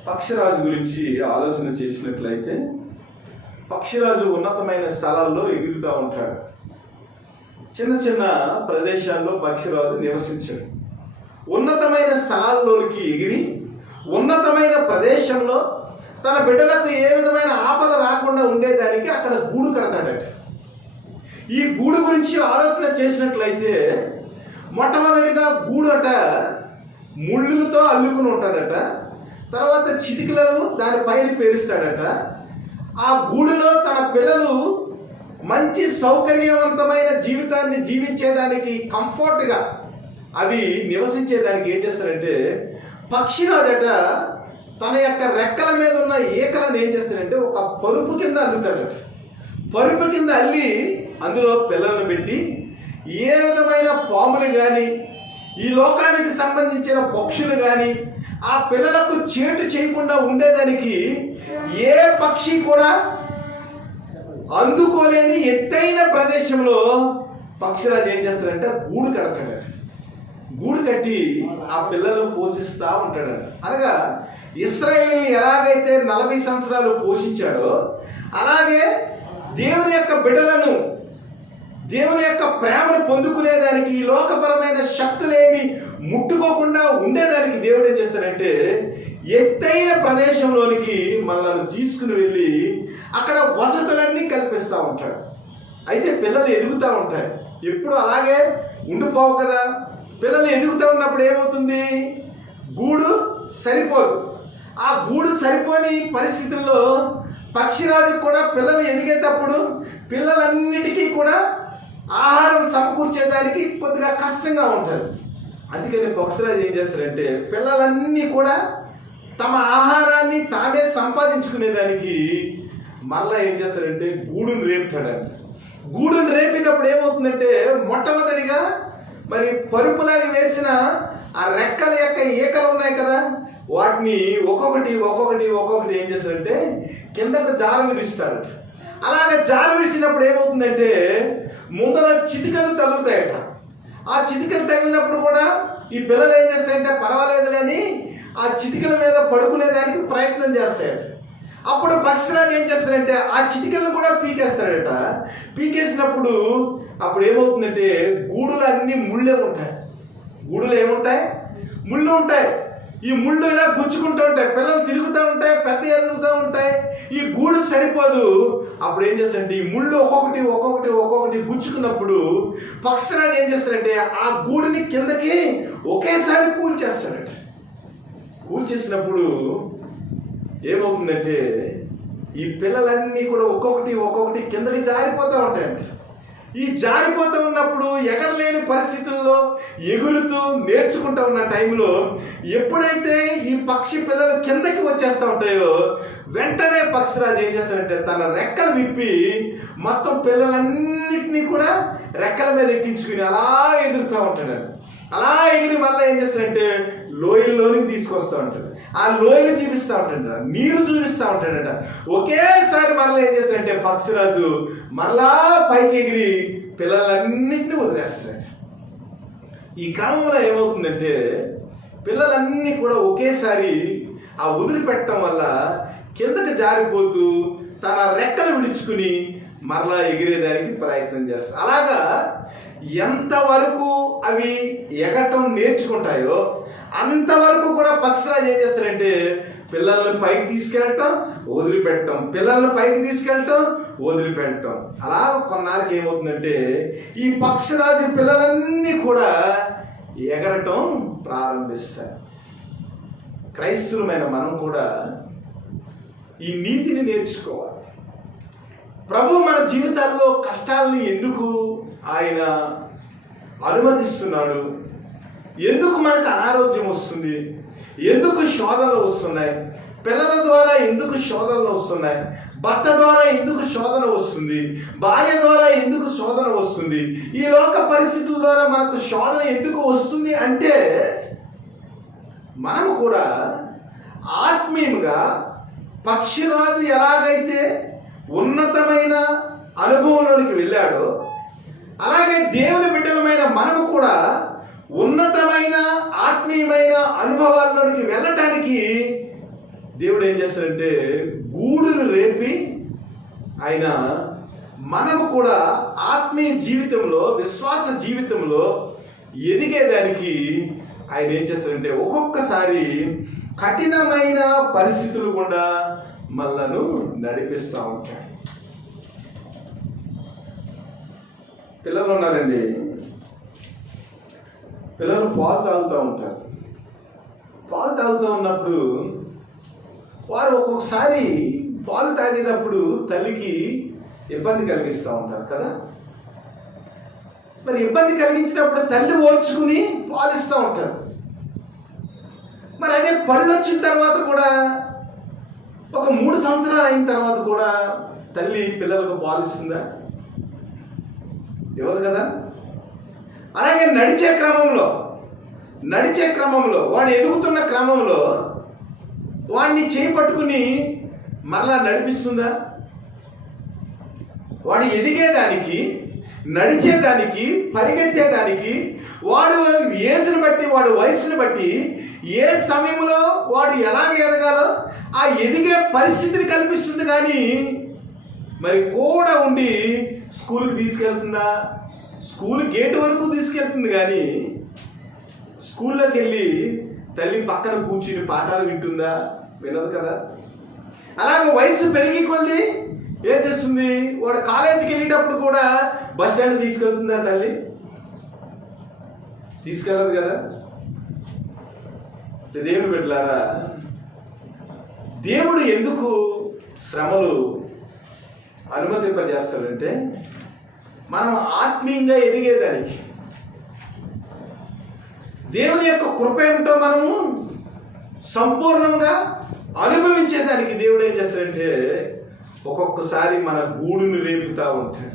పక్షిరాజు గురించి ఆలోచన చేసినట్లయితే, పక్షిరాజు ఉన్నతమైన స్థలాల్లో ఎగురుతూ ఉంటాడు. చిన్న చిన్న ప్రదేశాల్లో పక్షిరాజు నివసించాడు. ఉన్నతమైన స్థలాల్లోకి ఎగిరి ఉన్నతమైన ప్రదేశంలో తన బిడ్డలకు ఏ విధమైన ఆపద రాకుండా ఉండేదానికి అక్కడ గూడు కడతాడట. ఈ గూడు గురించి ఆలోచన చేసినట్లయితే, మొట్టమొదటిగా గూడు అట ముళ్ళులతో అల్లుకుని ఉంటాడట. తర్వాత చిటికలను దానిపైన పేరుస్తాడట. ఆ గూడులో తన పిల్లలు మంచి సౌకర్యవంతమైన జీవితాన్ని జీవించేదానికి కంఫర్ట్గా అవి నివసించేదానికి ఏం చేస్తారంటే, పక్షిరాజట తన యొక్క రెక్కల మీద ఉన్న ఈకలను ఏం చేస్తాడంటే ఒక పరుపు కింద అల్లుతాడట. పరుపు కింద అల్లి అందులో పిల్లలను పెట్టి ఏ విధమైన పాములు కానీ ఈ లోకానికి సంబంధించిన పక్షులు కానీ ఆ పిల్లలకు చేటు చేయకుండా ఉండేదానికి ఏ పక్షి కూడా అందుకోలేని ఎత్తైన ప్రదేశంలో పక్షిరాజు ఏం చేస్తాడంటే గూడు కడతాడట. గూడు కట్టి ఆ పిల్లలను పోషిస్తూ ఉంటాడట. అనగా ఇశ్రాయేలుని ఎలాగైతే 40 సంవత్సరాలు పోషించాడో అలాగే దేవుని యొక్క బిడ్డలను, దేవుని యొక్క ప్రేమను పొందుకునేదానికి ఈ లోకపరమైన శక్తులేమి ముట్టుకోకుండా ఉండేదానికి దేవుడు ఏం చేస్తాడంటే ఎత్తైన ప్రదేశంలోనికి మనల్ని తీసుకుని వెళ్ళి అక్కడ వసతులన్నీ కల్పిస్తూ ఉంటాడు. అయితే పిల్లలు ఎదుగుతూ ఉంటాయి. ఎప్పుడు అలాగే ఉండిపోవు కదా. పిల్లలు ఎదుగుతూ ఉన్నప్పుడు ఏమవుతుంది? గూడు సరిపోదు. ఆ గూడు సరిపోని పరిస్థితుల్లో పక్షిరాజు కూడా పిల్లలు ఎదిగేటప్పుడు పిల్లలన్నిటికీ కూడా ఆహారం సమకూర్చేదానికి కొద్దిగా కష్టంగా ఉంటుంది. అందుకని పక్షిరాజు ఏం చేస్తారంటే పిల్లలన్నీ కూడా తమ ఆహారాన్ని తామే సంపాదించుకునేదానికి మళ్ళీ ఏం చేస్తారంటే గూడును రేపుతాడండి. గూడును రేపేటప్పుడు ఏమవుతుందంటే మొట్టమొదటిగా మరి పరుపులాగా వేసిన ఆ రెక్కల యొక్క ఈకలు ఉన్నాయి కదా, వాటిని ఒక్కొక్కటి ఏం చేస్తారంటే కిందకు జారు విడిస్తాడట. అలాగే జారు విడిచినప్పుడు ఏమవుతుందంటే ముందర చిటికలు తగులుతాయట. ఆ చిటికలు తగిలినప్పుడు కూడా ఈ పిల్లలు ఏం చేస్తాయంటే పర్వాలేదులని ఆ చిటికల మీద పడుకునేదానికి ప్రయత్నం చేస్తాయట. అప్పుడు పక్షిరాజు ఏం చేస్తాడంటే ఆ చిటికలను కూడా పీకేస్తాడట. పీకేసినప్పుడు అప్పుడు ఏమవుతుందంటే గూడులు అన్నీ ముళ్ళే ఉంటాయి. గూడులు ఏముంటాయి? ముళ్ళు ఉంటాయి. ఈ ముళ్ళు ఇలా గుచ్చుకుంటూ ఉంటాయి. పిల్లలు తిరుగుతూ ఉంటాయి, పెద్ద ఎదుగుతూ ఉంటాయి. ఈ గూడు సరిపోదు. అప్పుడు ఏం చేస్తాడంటే ఈ ముళ్ళు ఒక్కొక్కటి గుచ్చుకున్నప్పుడు పక్షిరాజు ఏం చేస్తాడంటే ఆ గూడుని కిందకి ఒకేసారి కూల్చేస్తాడట. కూల్చేసినప్పుడు ఏమవుతుందంటే ఈ పిల్లలన్నీ కూడా ఒక్కొక్కటి కిందకి జారిపోతూ ఉంటాయంట. ఈ జారిపోతూ ఉన్నప్పుడు ఎగరలేని పరిస్థితుల్లో ఎగురుతూ నేర్చుకుంటూ ఉన్న టైంలో ఎప్పుడైతే ఈ పక్షి పిల్లలు కిందకి వచ్చేస్తూ ఉంటాయో వెంటనే పక్షిరాజు ఏం చేస్తాడంటే తన రెక్కలు విప్పి మొత్తం పిల్లలన్నింటినీ కూడా రెక్కల మీద ఎక్కించుకుని అలా ఎగురుతూ ఉంటాడు. అలా ఎగిరి మళ్ళీ ఏం చేస్తాడంటే లోయల్లోనికి తీసుకొస్తూ ఉంటాడు. ఆ లోయలు చూపిస్తూ ఉంటాడు, నీరు చూపిస్తూ ఉంటాడట. ఒకేసారి మరలా ఏం చేస్తాడంటే పక్షిరాజు మరలా పైకి ఎగిరి పిల్లలన్నింటినీ వదిలేస్తాడు. ఈ క్రమంలో ఏమవుతుందంటే పిల్లలన్నీ కూడా ఒకేసారి ఆ వదిలిపెట్టడం వల్ల కిందకి జారిపోతూ తన రెక్కలు విడుచుకుని మరలా ఎగిరేదానికి ప్రయత్నం చేస్తారు. అలాగా ఎంతవరకు అవి ఎగటం నేర్చుకుంటాయో అంతవరకు కూడా పక్షిరాజు ఏం చేస్తారంటే పిల్లల్ని పైకి తీసుకెళ్ళటం వదిలిపెట్టడం, పిల్లల్ని పైకి తీసుకెళ్ళటం వదిలిపెట్టడం. అలా కొన్నాళ్ళకి ఏమవుతుందంటే ఈ పక్షిరాజు పిల్లలన్నీ కూడా ఎగరటం ప్రారంభిస్తారు. క్రైస్తవులమైన మనం కూడా ఈ నీతిని నేర్చుకోవాలి. ప్రభు మన జీవితాల్లో కష్టాలని ఎందుకు ఆయన అనుమతిస్తున్నాడు, ఎందుకు మనకు అనారోగ్యం వస్తుంది, ఎందుకు శోధనలు వస్తున్నాయి, పిల్లల ద్వారా ఎందుకు శోధనలు వస్తున్నాయి, భర్త ద్వారా ఎందుకు శోధన వస్తుంది, భార్య ద్వారా ఎందుకు శోధన వస్తుంది, ఈ లోక పరిస్థితుల ద్వారా మనకు శోధన ఎందుకు వస్తుంది అంటే మనము కూడా ఆత్మీయంగా పక్షిరాజు ఎలాగైతే ఉన్నతమైన అనుభవంలోనికి వెళ్ళాడో అలాగే దేవుని బిడ్డలమైన మనము కూడా ఉన్నతమైన ఆత్మీయమైన అనుభవాల్లోనికి వెళ్ళటానికి దేవుడు ఏం చేస్తాడంటే గూడును రేపి ఆయన మనము కూడా ఆత్మీయ జీవితంలో విశ్వాస జీవితంలో ఎదిగేదానికి ఆయన ఏం చేస్తాడంటే ఒక్కొక్కసారి కఠినమైన పరిస్థితులు కూడా మనలను నడిపిస్తూ ఉంటాడు. పిల్లలు ఉన్నారండి, పిల్లలు పాలు తాగుతూ ఉంటారు. పాలు తాగుతూ ఉన్నప్పుడు వారు ఒక్కొక్కసారి పాలు తాగేటప్పుడు తల్లికి ఇబ్బంది కలిగిస్తూ ఉంటారు కదా. మరి ఇబ్బంది కలిగించినప్పుడు తల్లి ఓర్చుకుని పాలిస్తూ ఉంటారు. మరి అదే పళ్ళు వచ్చిన తర్వాత కూడా ఒక 3 సంవత్సరాలు అయిన తర్వాత కూడా తల్లి పిల్లలకు పాలిస్తుందా? ఇవ్వదు కదా. అలాగే నడిచే క్రమంలో వాడు ఎదుగుతున్న క్రమంలో వాడిని చేపట్టుకుని మరలా నడిపిస్తుందా? వాడు ఎదిగేదానికి, నడిచేదానికి, పరిగెత్తేదానికి వాడు ఏజ్ని బట్టి, వాడు వయసుని బట్టి ఏ సమయంలో వాడు ఎలాగ ఎదగాలో ఆ ఎదిగే పరిస్థితిని కల్పిస్తుంది. కానీ మరి కూడా ఉండి స్కూల్కి తీసుకెళ్తుందా? స్కూల్ గేట్ వరకు తీసుకెళ్తుంది కానీ స్కూల్లోకి వెళ్ళి తల్లి పక్కన కూర్చుని పాఠాలు వింటుందా? వినదు కదా. అలాగే వయసు పెరిగి కొద్ది ఏం చేస్తుంది? వాడు కాలేజీకి వెళ్ళేటప్పుడు కూడా బస్ స్టాండ్ తీసుకెళ్తుందా తల్లి? తీసుకెళ్ళదు కదా. దేవుడు బిడ్డలారా, దేవుడు ఎందుకు శ్రమలు అనుమతింపజేస్తాడంటే మనం ఆత్మీయంగా ఎదిగేదానికి, దేవుని యొక్క కృప ఏమిటో మనము సంపూర్ణంగా అనుభవించేదానికి దేవుడు ఏం చేస్తాడంటే ఒక్కొక్కసారి మన గూడుని రేపుతూ ఉంటాడు.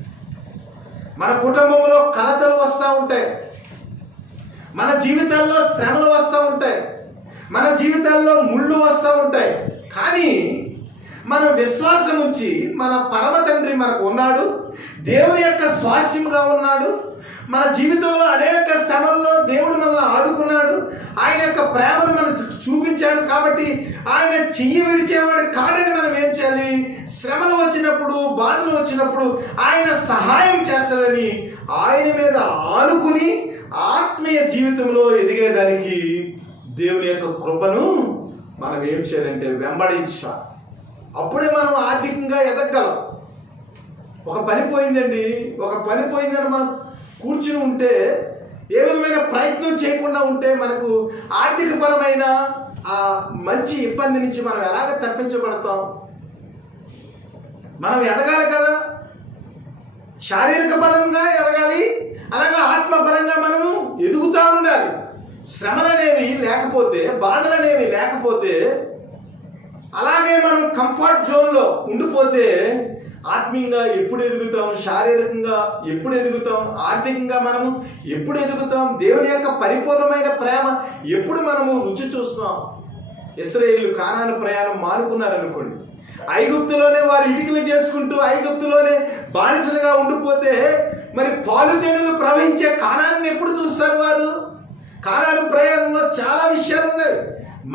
మన కుటుంబంలో కలతలు వస్తూ ఉంటాయి, మన జీవితాల్లో శ్రమలు వస్తూ ఉంటాయి, మన జీవితాల్లో ముళ్ళు వస్తూ ఉంటాయి. కానీ మన విశ్వాసం నుంచి మన పరమ తండ్రి మనకు ఉన్నాడు, దేవుని యొక్క స్వాస్యంగా ఉన్నాడు. మన జీవితంలో అనేక శ్రమల్లో దేవుడు మనల్ని ఆదుకున్నాడు, ఆయన యొక్క ప్రేమను మనకు చూపించాడు. కాబట్టి ఆయన చెయ్యి విడిచేవాడు కాడని మనం ఏం చేయాలి? శ్రమలు వచ్చినప్పుడు, బాధలు వచ్చినప్పుడు ఆయన సహాయం చేస్తారని ఆయన మీద ఆనుకుని ఆత్మీయ జీవితంలో ఎదిగేదానికి దేవుని యొక్క కృపను మనం ఏం చేయాలంటే వెంబడించాలి. అప్పుడే మనం ఆర్థికంగా ఎదగలం. ఒక పని పోయిందని మనం కూర్చుని ఉంటే, ఏ విధమైన ప్రయత్నం చేయకుండా ఉంటే మనకు ఆర్థికపరమైన ఆ మంచి ఇబ్బంది నుంచి మనం ఎలాగ తప్పించబడతాం? మనం ఎదగాలి కదా, శారీరక పరంగా ఎదగాలి, అలాగే ఆత్మపరంగా మనము ఎదుగుతూ ఉండాలి. శ్రమలు అనేవి లేకపోతే, బాధలు అనేవి లేకపోతే, అలాగే మనం కంఫర్ట్ జోన్లో ఉండిపోతే ఆత్మీయంగా ఎప్పుడు ఎదుగుతాం, శారీరకంగా ఎప్పుడు ఎదుగుతాం, ఆర్థికంగా మనము ఎప్పుడు ఎదుగుతాం, దేవుని యొక్క పరిపూర్ణమైన ప్రేమ ఎప్పుడు మనము రుచి చూస్తాం? ఇశ్రాయేలు కానాను ప్రయాణం మానుకున్నారనుకోండి, ఐగుప్తులోనే వారు ఇడికలు చేసుకుంటూ ఐగుప్తులోనే బానిసలుగా ఉండిపోతే మరి పాలు తేనెలు ప్రవహించే కానాన్ని ఎప్పుడు చూస్తారు వారు? కానాను ప్రయాణంలో చాలా విషయాలు ఉన్నాయి.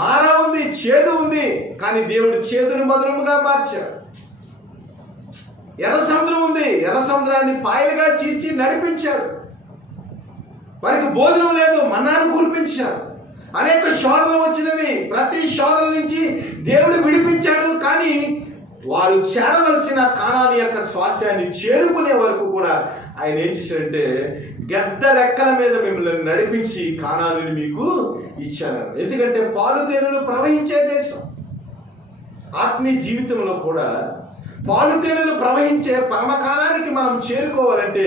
మారా ఉంది, చేదు ఉంది, కానీ దేవుడు చేదుని మధురముగా మార్చాడు. ఎర్ర సముద్రం ఉంది, ఎర్ర సముద్రాన్ని పాయలుగా చీల్చి నడిపించాడు. వారికి భోజనం లేదు, మన్నాను కురిపించాడు. అనేక శోధనలు వచ్చినవి, ప్రతి శోధన నుంచి దేవుడు విడిపించాడు. కానీ వారు చేరవలసిన కానాను యొక్క స్వాస్యాన్ని చేరుకునే వరకు కూడా ఆయన ఏం చేశాడంటే గద్ద రెక్కల మీద మిమ్మల్ని నడిపించి కానానుని మీకు ఇచ్చాను. ఎందుకంటే పాలు తేనెలు ప్రవహించే దేశం. ఆత్మీయ జీవితంలో కూడా పాలు తేనెలు ప్రవహించే పరమకాలానికి మనం చేరుకోవాలంటే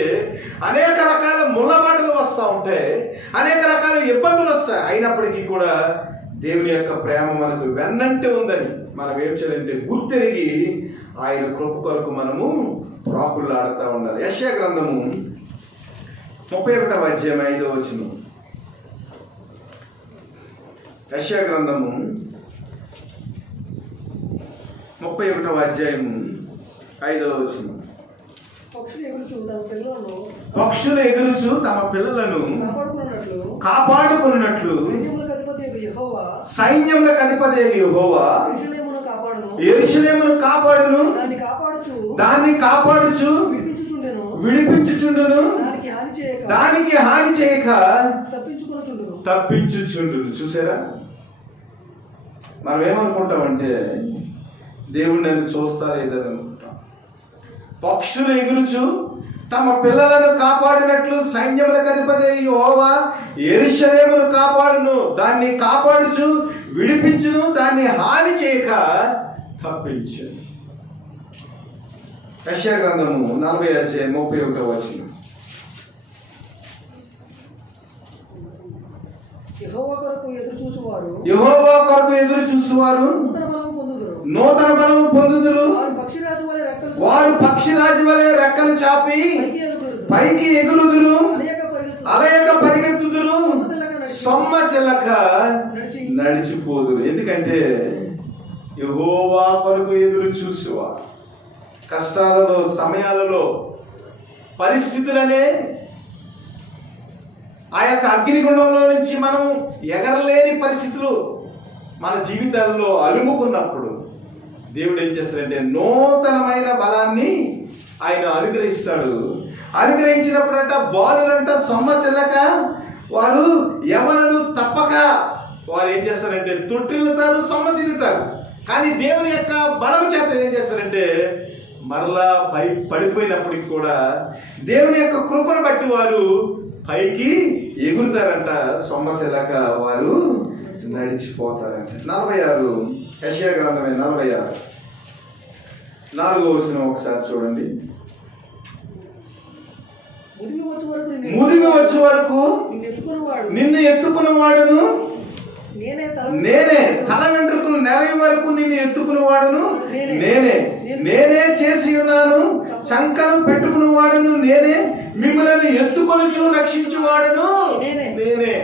అనేక రకాల ముళ్ళబాటలు వస్తూ ఉంటాయి, అనేక రకాల ఇబ్బందులు వస్తాయి. అయినప్పటికీ కూడా దేవుని యొక్క ప్రేమ మనకు వెన్నంటే ఉందని మనం ఏం చేయాలంటే గుర్తెరిగి ఆయన కృప కొరకు మనము ప్రాకులాడుతూ ఉండాలి. యెషయా గ్రంథము 31వ అధ్యాయం 5వ వచనం. యెషయా గ్రంథము 31వ అధ్యాయం 5వ వచనం. పక్షులు ఎగురుచు తమ పిల్లలను కాపాడుకున్నట్లు సైన్యములకు అధిపతి యెహోవా యెరూషలేమును కాపాడును, దాన్ని కాపాడుచు విడిపించుచుండును, దానికి హాని చేయక తప్పించుచుండును. చూసారా, మనం ఏమనుకుంటామంటే దేవుడు నన్ను చూస్తా లేదని అనుకుంటాం. పక్షులు ఎగురుచు తమ పిల్లలను కాపాడినట్లు సైన్యములకు అధిపతి యెహోవా యెరూషలేమును కాపాడును, దాన్ని కాపాడుచు విడిపించును, దాన్ని హాని చేయక తప్పించు. యెషయా గ్రంథము 40వ అధ్యాయం 31వ వచనం. యెహోవా కొరకు ఎదురు చూచువారు నూతన బలము పొందుదురు, వారు పక్షిరాజు వలె రెక్కలు చాపి పైకి ఎగురుదురు, అలయక పరిగెత్తుదురు, సొమ్మసిల్లక నడిచిపోదురు. ఎందుకంటే యెహోవా కొరకు ఎదురు చూసేవారు. కష్టాలలో, సమయాలలో, పరిస్థితులనే ఆ యొక్క అగ్నిగుండంలో నుంచి మనం ఎగరలేని పరిస్థితులు మన జీవితాల్లో అలుముకున్నప్పుడు దేవుడు ఏం చేస్తాడంటే నూతనమైన బలాన్ని ఆయన అనుగ్రహిస్తాడు. అనుగ్రహించినప్పుడంట బాలురంట సొమ్మసిల్లక వారు యవనులు తప్పక వారు ఏం చేస్తారంటే తొట్టిల్లుతారు, సొమ్మసిల్లుతారు. కానీ దేవుని యొక్క బలము చేత ఏం చేస్తారంటే మరలా పడిపోయినప్పటికి కూడా దేవుని యొక్క కృపను బట్టి వారు పైకి ఎగురుతారంట, సొమ్మసిల్లక వారు నడిచిపోతారంట. 46 యెషయా గ్రంథమే 46 4వ వచనం ఒకసారి చూడండి. ముదిమి వచ్చే వరకు నిన్ను ఎత్తుకున్న వాడును నేనే, తల వెంట్రుకలు నెరవి వరకు నిన్ను ఎత్తుకున్న వాడును నేనే చేసి ఉన్నాను, చంకను పెట్టుకున్న వాడును నేనే, మిమ్మల్ని ఎత్తుకొనుచు రక్షించు వాడును నేనే.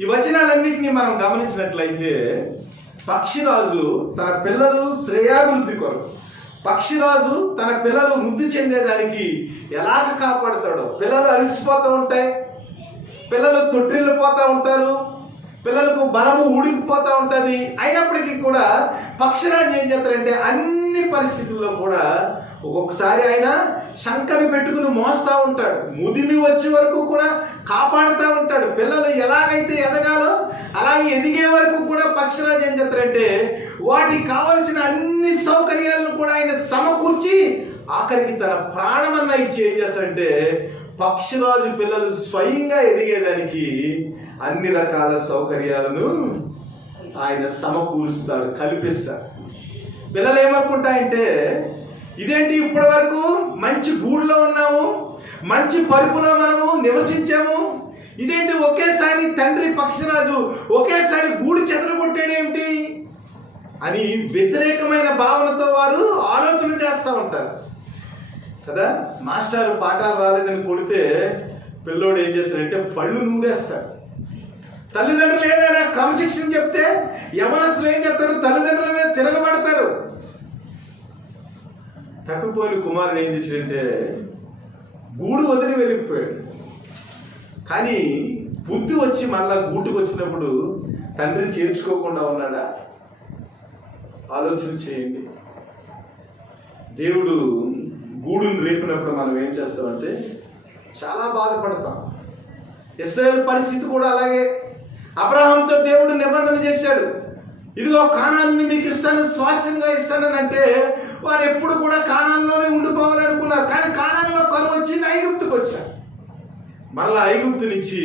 ఈ వచనాలన్నింటినీ మనం గమనించినట్లయితే పక్షిరాజు తన పిల్లలు శ్రేయాభివృద్ధి కొరకు, పక్షిరాజు తన పిల్లలు వృద్ధి చెందేదానికి ఎలాగ కాపాడుతాడో. పిల్లలు అలసిపోతూ ఉంటాయి, పిల్లలు తొట్టిల్లిపోతూ ఉంటారు, పిల్లలకు బలము ఊడికిపోతూ ఉంటుంది. అయినప్పటికీ కూడా పక్షిరాజు ఏం చేస్తారంటే అన్ని పరిస్థితుల్లో కూడా ఒక్కొక్కసారి ఆయన శంకని పెట్టుకుని మోస్తూ ఉంటాడు, ముదిమి వచ్చే వరకు కూడా కాపాడుతూ ఉంటాడు. పిల్లలు ఎలాగైతే ఎదగాలో అలాగే ఎదిగే వరకు కూడా పక్షిరాజు ఏం చేస్తారంటే వాటికి కావలసిన అన్ని సౌకర్యాలను కూడా ఆయన సమకూర్చి ఆఖరికి తన ప్రాణమన్నా ఇచ్చి ఏం చేస్తారంటే పక్షిరాజు పిల్లలు స్వయంగా ఎదిగేదానికి అన్ని రకాల సౌకర్యాలను ఆయన సమకూరుస్తాడు, కల్పిస్తాడు. పిల్లలు ఏమనుకుంటాయంటే ఇదేంటి ఇప్పటి వరకు మంచి గూడులో ఉన్నాము, మంచి పరుపులో మనము నివసించాము, ఇదేంటి ఒకేసారి తండ్రి పక్షిరాజు ఒకేసారి గూడు చెదరగొట్టాడేమిటి అని వ్యతిరేకమైన భావనతో వారు ఆలోచన చేస్తూ ఉంటారు కదా. మాస్టర్ పాఠాలు రాలేదని కొడితే పిల్లోడు ఏం చేస్తాడంటే పళ్ళు నూడేస్తాడు. తల్లిదండ్రులు ఏదైనా క్రమశిక్షణ చెప్తే యవనస్తులు ఏం చెప్తారు, తల్లిదండ్రుల మీద తిరగబడతారు. తప్పిపోయిన కుమారుడు ఏం చేశాడంటే గూడు వదిలి వెళ్ళిపోయాడు. కానీ బుద్ధి వచ్చి మళ్ళా గూటుకు వచ్చినప్పుడు తండ్రిని చేర్చుకోకుండా ఉన్నాడా? ఆలోచన చేయండి. దేవుడు గూడుని రేపినప్పుడు మనం ఏం చేస్తామంటే చాలా బాధపడతాం. ఇశ్రాయేలు పరిస్థితి కూడా అలాగే. అబ్రహాంతో దేవుడు నిబంధన చేశాడు, ఇదిగో కానాన్ని మీకు ఇస్తాను, స్వాస్థ్యంగా ఇస్తానని. అంటే వారు ఎప్పుడు కూడా కానాన్లోనే ఉండిపోవాలనుకున్నారు. కానీ కానాన్లో కరువు వచ్చింది, ఐగుప్తుకు వచ్చారు. మరలా ఐగుప్తు నుంచి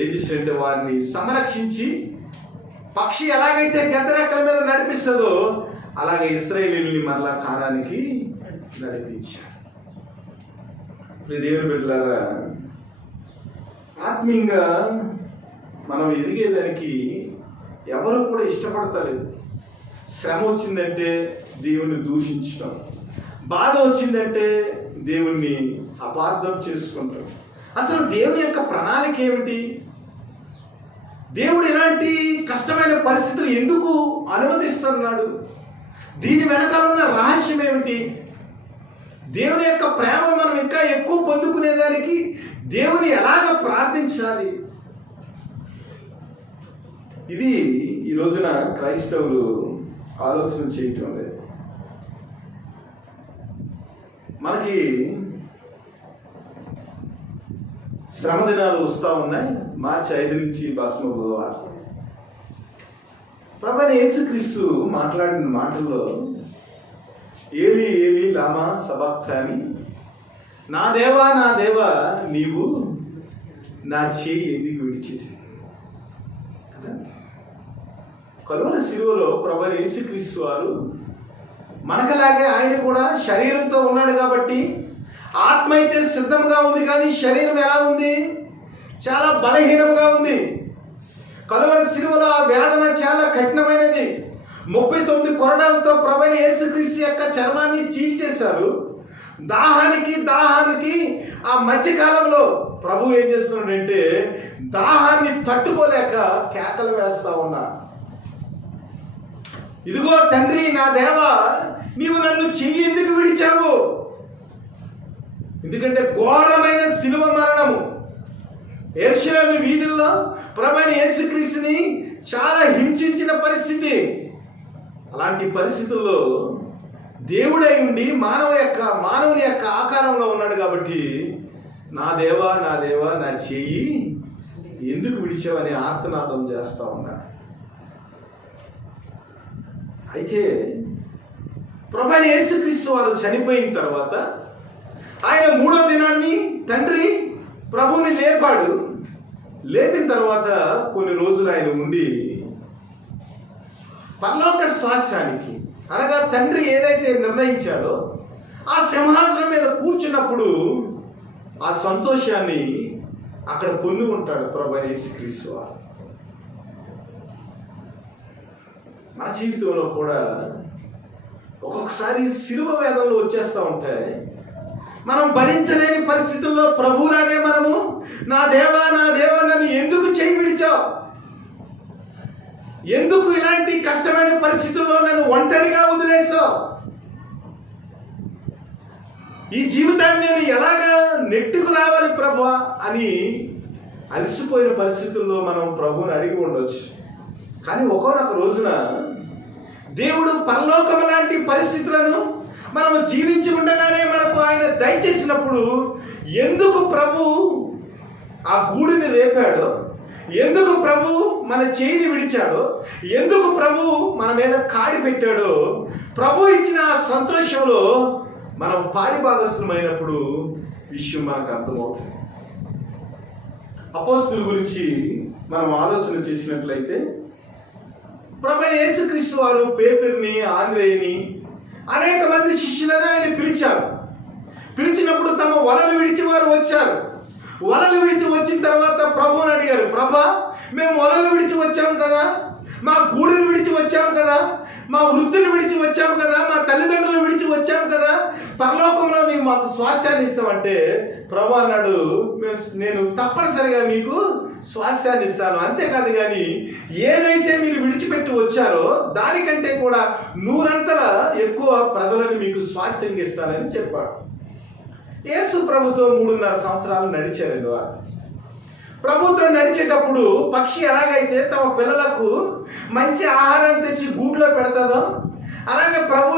ఏం చేశారంటే వారిని సంరక్షించి, పక్షి ఎలాగైతే గద్దరెక్కల మీద నడిపిస్తుందో అలాగే ఇశ్రాయేలీయుల్ని మరలా కానానికి నడిపించారు. దేవుని బిడ్డలారా, ఆత్మీయంగా మనం ఎదిగేదానికి ఎవరు కూడా ఇష్టపడతలేదు. శ్రమ వచ్చిందంటే దేవుణ్ణి దూషించడం, బాధ వచ్చిందంటే దేవుణ్ణి అపార్థం చేసుకుంటాం. అసలు దేవుని యొక్క ప్రణాళిక ఏమిటి? దేవుడు ఇలాంటి కష్టమైన పరిస్థితులు ఎందుకు అనుమతిస్తున్నాడు? దీని వెనకాల ఉన్న రహస్యం ఏమిటి? దేవుని యొక్క ప్రేమను మనం ఇంకా ఎక్కువ పొందుకునేదానికి దేవుని ఎలాగ ప్రార్థించాలి? ఇది ఈ రోజున క్రైస్తవులు ఆలోచన చేయటం లేదు. మనకి శ్రమ దినాలు వస్తూ ఉన్నాయి. మార్చి 5 నుంచి భస్మ బుధవారం. ప్రభువైన యేసుక్రీస్తు మాట్లాడిన మాటల్లో ఏలీ ఏలీ లామా సబక్తాని, నా దేవా నా దేవా నీవు నా చేయి ఎందుకు విడిచితివి? కలువరి శిలువలో ప్రభువైన యేసుక్రీస్తు వారు మనకలాగే ఆయన కూడా శరీరంతో ఉన్నాడు కాబట్టి ఆత్మ అయితే సిద్ధంగా ఉంది, కానీ శరీరం ఎలా ఉంది? చాలా బలహీనంగా ఉంది. కలువరి శిలువలో ఆ వేదన చాలా కఠినమైనది. 39 కొరడాలతో ప్రభువైన యేసుక్రీస్తు యొక్క చర్మాన్ని చీల్చేశారు. దాహానికి ఆ మధ్యకాలంలో ప్రభు ఏం చేస్తున్నాడంటే దాహాన్ని తట్టుకోలేక కేకలు వేస్తా ఉన్నారు. ఇదిగో తండ్రి నా దేవా నీవు నన్ను చెయ్యి ఎందుకు విడిచావు? ఎందుకంటే ఘోరమైన శిలువ మరణము యెరూషలేము వీధుల్లో ప్రభువైన యేసుక్రీస్తుని చాలా హింసించిన పరిస్థితి. అలాంటి పరిస్థితుల్లో దేవుడై ఉండి మానవుని యొక్క ఆకారంలో ఉన్నాడు కాబట్టి నా దేవా నా దేవా నా చెయ్యి ఎందుకు విడిచావని ఆర్తనాదం చేస్తా ఉన్నాడు. అయితే ప్రభువైన యేసుక్రీస్తు వారు చనిపోయిన తర్వాత ఆయన 3వ దినాన్ని తండ్రి ప్రభువుని లేపాడు. లేపిన తర్వాత కొన్ని రోజులు ఆయన ఉండి పరలోక శ్వాసానికి, అనగా తండ్రి ఏదైతే నిర్ణయించాడో ఆ సింహాసనం మీద కూర్చున్నప్పుడు ఆ సంతోషాన్ని అక్కడ పొంది ఉంటాడు ప్రభువైన యేసుక్రీస్తు వారు. మన జీవితంలో కూడా ఒక్కొక్కసారి శిలువ వేదనలు వచ్చేస్తూ ఉంటాయి. మనం భరించలేని పరిస్థితుల్లో ప్రభువులాగే మనము నా దేవా నన్ను ఎందుకు చేయి విడిచావు? ఎందుకు ఇలాంటి కష్టమైన పరిస్థితుల్లో నన్ను ఒంటరిగా వదిలేసావు? ఈ జీవితాన్ని నేను ఎలాగా నెట్టుకు రావాలి ప్రభువా అని అలసిపోయిన పరిస్థితుల్లో మనం ప్రభువుని అడిగి ఉండొచ్చు. కానీ ఒక్కొక్క రోజున దేవుడు పరలోకం లాంటి పరిస్థితులను మనము జీవించి ఉండగానే మనకు ఆయన దయచేసినప్పుడు ఎందుకు ప్రభు ఆ గూడిని రేపాడో, ఎందుకు ప్రభు మన చేయిని విడిచాడో, ఎందుకు ప్రభు మన మీద కాడి పెట్టాడో, ప్రభు ఇచ్చిన ఆ సంతోషంలో మనం పాలిభాగస్వమైనప్పుడు విషయం మనకు అర్థమవుతుంది. అపోస్తలుల గురించి మనం ఆలోచన చేసినట్లయితే ప్రభువైన యేసుక్రీస్తు వారు పేతురుని, ఆంద్రేయుని, అనేక మంది శిష్యులను ఆయన పిలిచారు. పిలిచినప్పుడు తమ వలలు విడిచి వారు వచ్చారు. వలలు విడిచి వచ్చిన తర్వాత ప్రభువుని అడిగారు, ప్రభా మేము వలలు విడిచి వచ్చాం కదా, మా గూడును విడిచి వచ్చాం కదా, మా వృత్తిని విడిచి వచ్చాం కదా, మా తల్లిదండ్రులను విడిచి వచ్చాం కదా, పరలోకంలో నీవు మాకు స్వాస్థ్యాన్ని ఇస్తామంటే ప్రభు అన్నాడు, నేను తప్పనిసరిగా మీకు స్వాస్థ్యాన్ని ఇస్తాను, అంతేకాదు కానీ ఏదైతే మీరు విడిచిపెట్టి వచ్చారో దానికంటే కూడా 100 ఎక్కువ ప్రజలను మీకు స్వాస్థ్యంగా ఇస్తానని చెప్పాడు. యేసు ప్రభుతో 3.5 సంవత్సరాలు నడిచారు వారు. ప్రభుతో నడిచేటప్పుడు పక్షి ఎలాగైతే తమ పిల్లలకు మంచి ఆహారం తెచ్చి గూట్లో పెడతాదో, అలాగే ప్రభు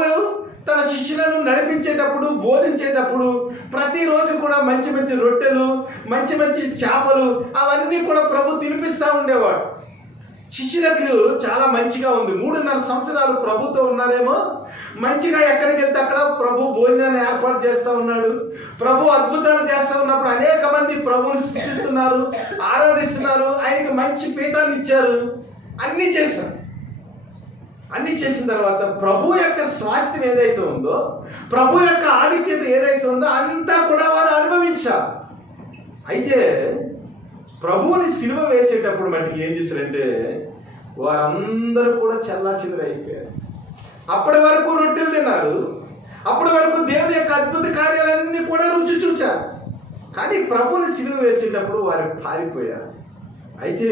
తన శిష్యులను నడిపించేటప్పుడు, బోధించేటప్పుడు ప్రతిరోజు కూడా మంచి మంచి రొట్టెలు, మంచి మంచి చేపలు అవన్నీ కూడా ప్రభు తినిపిస్తూ ఉండేవాడు. శిష్యులకు చాలా మంచిగా ఉంది. 3.5 సంవత్సరాలు ప్రభుతో ఉన్నారేమో, మంచిగా ఎక్కడికి వెళ్తే అక్కడ ప్రభు భోజనాన్ని ఏర్పాటు చేస్తూ ఉన్నాడు. ప్రభు అద్భుతాలు చేస్తూ ఉన్నప్పుడు అనేక మంది ప్రభువుని స్తుతిస్తున్నారు, ఆరాధిస్తున్నారు. ఆయనకి మంచి పీఠాన్ని ఇచ్చారు. అన్నీ చేశారు. అన్నీ చేసిన తర్వాత ప్రభు యొక్క స్వాస్థ్యం ఏదైతే ఉందో, ప్రభు యొక్క ఆధిక్యత ఏదైతే ఉందో అంతా కూడా వారు అనుభవించారు. అయితే ప్రభువుని సిలువ వేసేటప్పుడు మటుకు ఏం చేశారంటే వారందరూ కూడా చెల్లాచెదురైపోయారు. అప్పటి వరకు రొట్టెలు తిన్నారు, అప్పటి వరకు దేవుని యొక్క అద్భుత కార్యాలన్నీ కూడా రుచి చూచారు. కానీ ప్రభువుని సిలువ వేసేటప్పుడు వారు పారిపోయారు. అయితే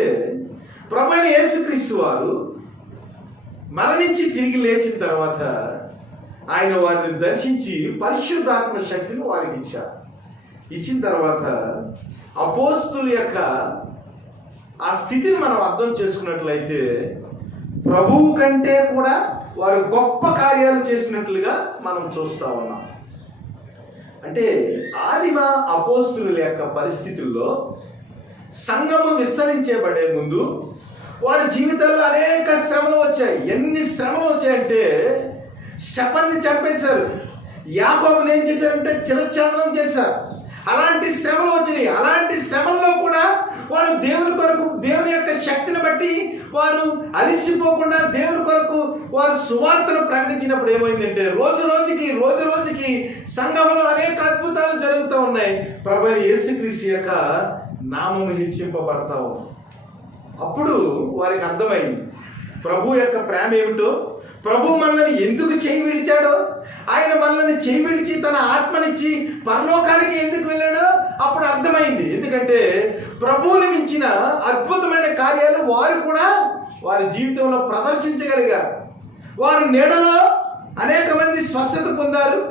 ప్రభు అయిన యేసుక్రీస్తు వారు మరణించి తిరిగి లేచిన తర్వాత ఆయన వారిని దర్శించి పరిశుద్ధాత్మ శక్తిని వారికి ఇచ్చారు. ఇచ్చిన తర్వాత అపోస్తుల యొక్క ఆ స్థితిని మనం అర్థం చేసుకున్నట్లయితే ప్రభువు కంటే కూడా వారు గొప్ప కార్యాలు చేసినట్లుగా మనం చూస్తా ఉన్నాం. అంటే ఆదిమ అపోస్తుల యొక్క పరిస్థితుల్లో సంఘము విస్తరించబడే ముందు వారి జీవితాల్లో అనేక శ్రమలు వచ్చాయి. ఎన్ని శ్రమలు వచ్చాయంటే స్టెఫన్ని చంపేశారు, యాకోబుని ఏం చేశారంటే చిరఛేదనం చేశారు. అలాంటి శ్రమలు వచ్చినాయి. అలాంటి శ్రమల్లో కూడా వారు దేవుని కొరకు, దేవుని యొక్క శక్తిని బట్టి వారు అలసిపోకుండా దేవుని కొరకు వారు సువార్తను ప్రకటించినప్పుడు ఏమైందంటే రోజు రోజుకి సంఘంలో అనేక అద్భుతాలు జరుగుతూ ఉన్నాయి. ప్రభువైన యేసుక్రీస్తు యొక్క నామము హెచ్చింపబడతా ఉంది. అప్పుడు వారికి అర్థమైంది ప్రభు యొక్క ప్రేమ ఏమిటో, ప్రభు మనల్ని ఎందుకు చేయి విడిచాడో, ఆయన మనల్ని చేయి విడిచి తన ఆత్మనిచ్చి పరలోకానికి ఎందుకు వెళ్ళాడో అప్పుడు అర్థమైంది. ఎందుకంటే ప్రభువుని మించిన అద్భుతమైన కార్యాలు వారు కూడా వారి జీవితంలో ప్రదర్శించగలిగారు. వారు నీడలో అనేక మంది స్వస్థత పొందారు.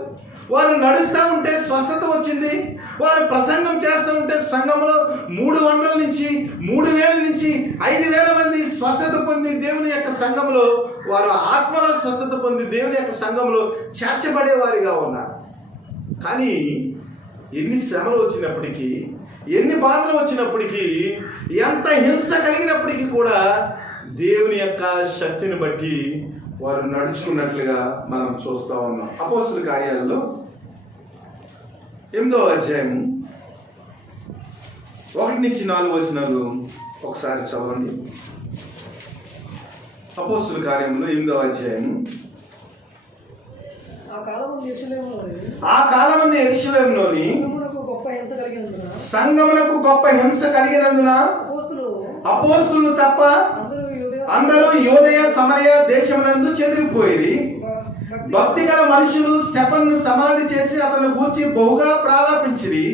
వారు నడుస్తూ ఉంటే స్వస్థత వచ్చింది. వారు ప్రసంగం చేస్తూ ఉంటే సంఘంలో 300 నుంచి 3000 నుంచి 5000 మంది స్వస్థత పొంది దేవుని యొక్క సంఘంలో వారు ఆత్మలో స్వస్థత పొంది దేవుని యొక్క సంఘంలో చేర్చబడేవారిగా ఉన్నారు. కానీ ఎన్ని శ్రమలు వచ్చినప్పటికీ, ఎన్ని బాధలు వచ్చినప్పటికీ, ఎంత హింస కలిగినప్పటికీ కూడా దేవుని యొక్క శక్తిని బట్టి వారు నడుచుకున్నట్లుగా మనం చూస్తూ ఉన్నాం. అపోస్తుల కార్యాలలో 8వ అధ్యాయం 1 నుంచి 4 వచనాలు ఒకసారి చదవండి. అపోస్తుల కార్యములు 8వ అధ్యాయం. ఆ కాలమందు యెరూషలేములోని సంఘమునకు గొప్ప హింస కలిగినందున అపోస్తులు తప్ప అందరూ యూదయ సమరయ దేశమునందు చెదిరిపోయి, భక్తి గల మనుషులు స్టెఫన్ను సమాధి చేసి అతను గూర్చి బహుగా ప్రాలాపించిరి.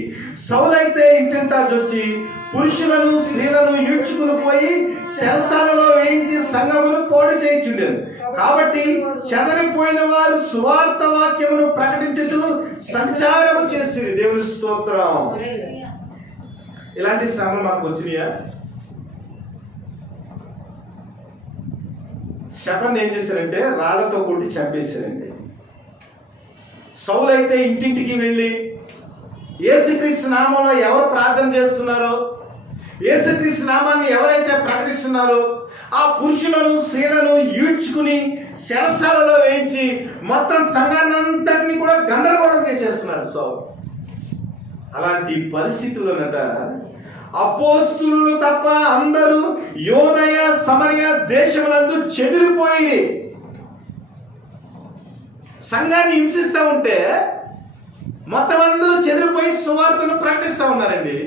సౌలైతే ఇంటింటా జొచ్చి పురుషులను స్త్రీలను ఈడ్చుకుని పోయి శరసాలలో వేయించి సంఘమును పోడు చేయించుండేది. కాబట్టి చెదరిపోయిన వారు సువార్త వాక్యమును ప్రకటించుచు సంచారము చేసిరి. దేవుని స్తోత్రం. ఇలాంటి శ్రమలు మనకు వచ్చినాయా? స్టెఫన్ ఏం చేశారంటే రాళ్లతో కొట్టి చంపేశారండి. సౌలు అయితే ఇంటింటికి వెళ్ళి యేసుక్రీస్తు నామంలో ఎవరు ప్రార్థన చేస్తున్నారో, యేసుక్రీస్తు నామాన్ని ఎవరైతే ప్రకటిస్తున్నారో ఆ పురుషులను స్త్రీలను ఈడ్చుకుని శరసాలలో వేయించి మొత్తం సంఘాన్నంతటిని కూడా గందరగోళం చేసేస్తున్నాడు సౌలు. అలాంటి పరిస్థితుల్లోనట అపోస్తులు తప్ప అందరూ యోదయ సమరయ దేశములందు చెదిరిపోయి సంఘాన్ని హింసిస్తూ ఉంటే మొత్తం అందరూ చెదిరిపోయి సువార్తను ప్రకటిస్తూ ఉన్నారండి.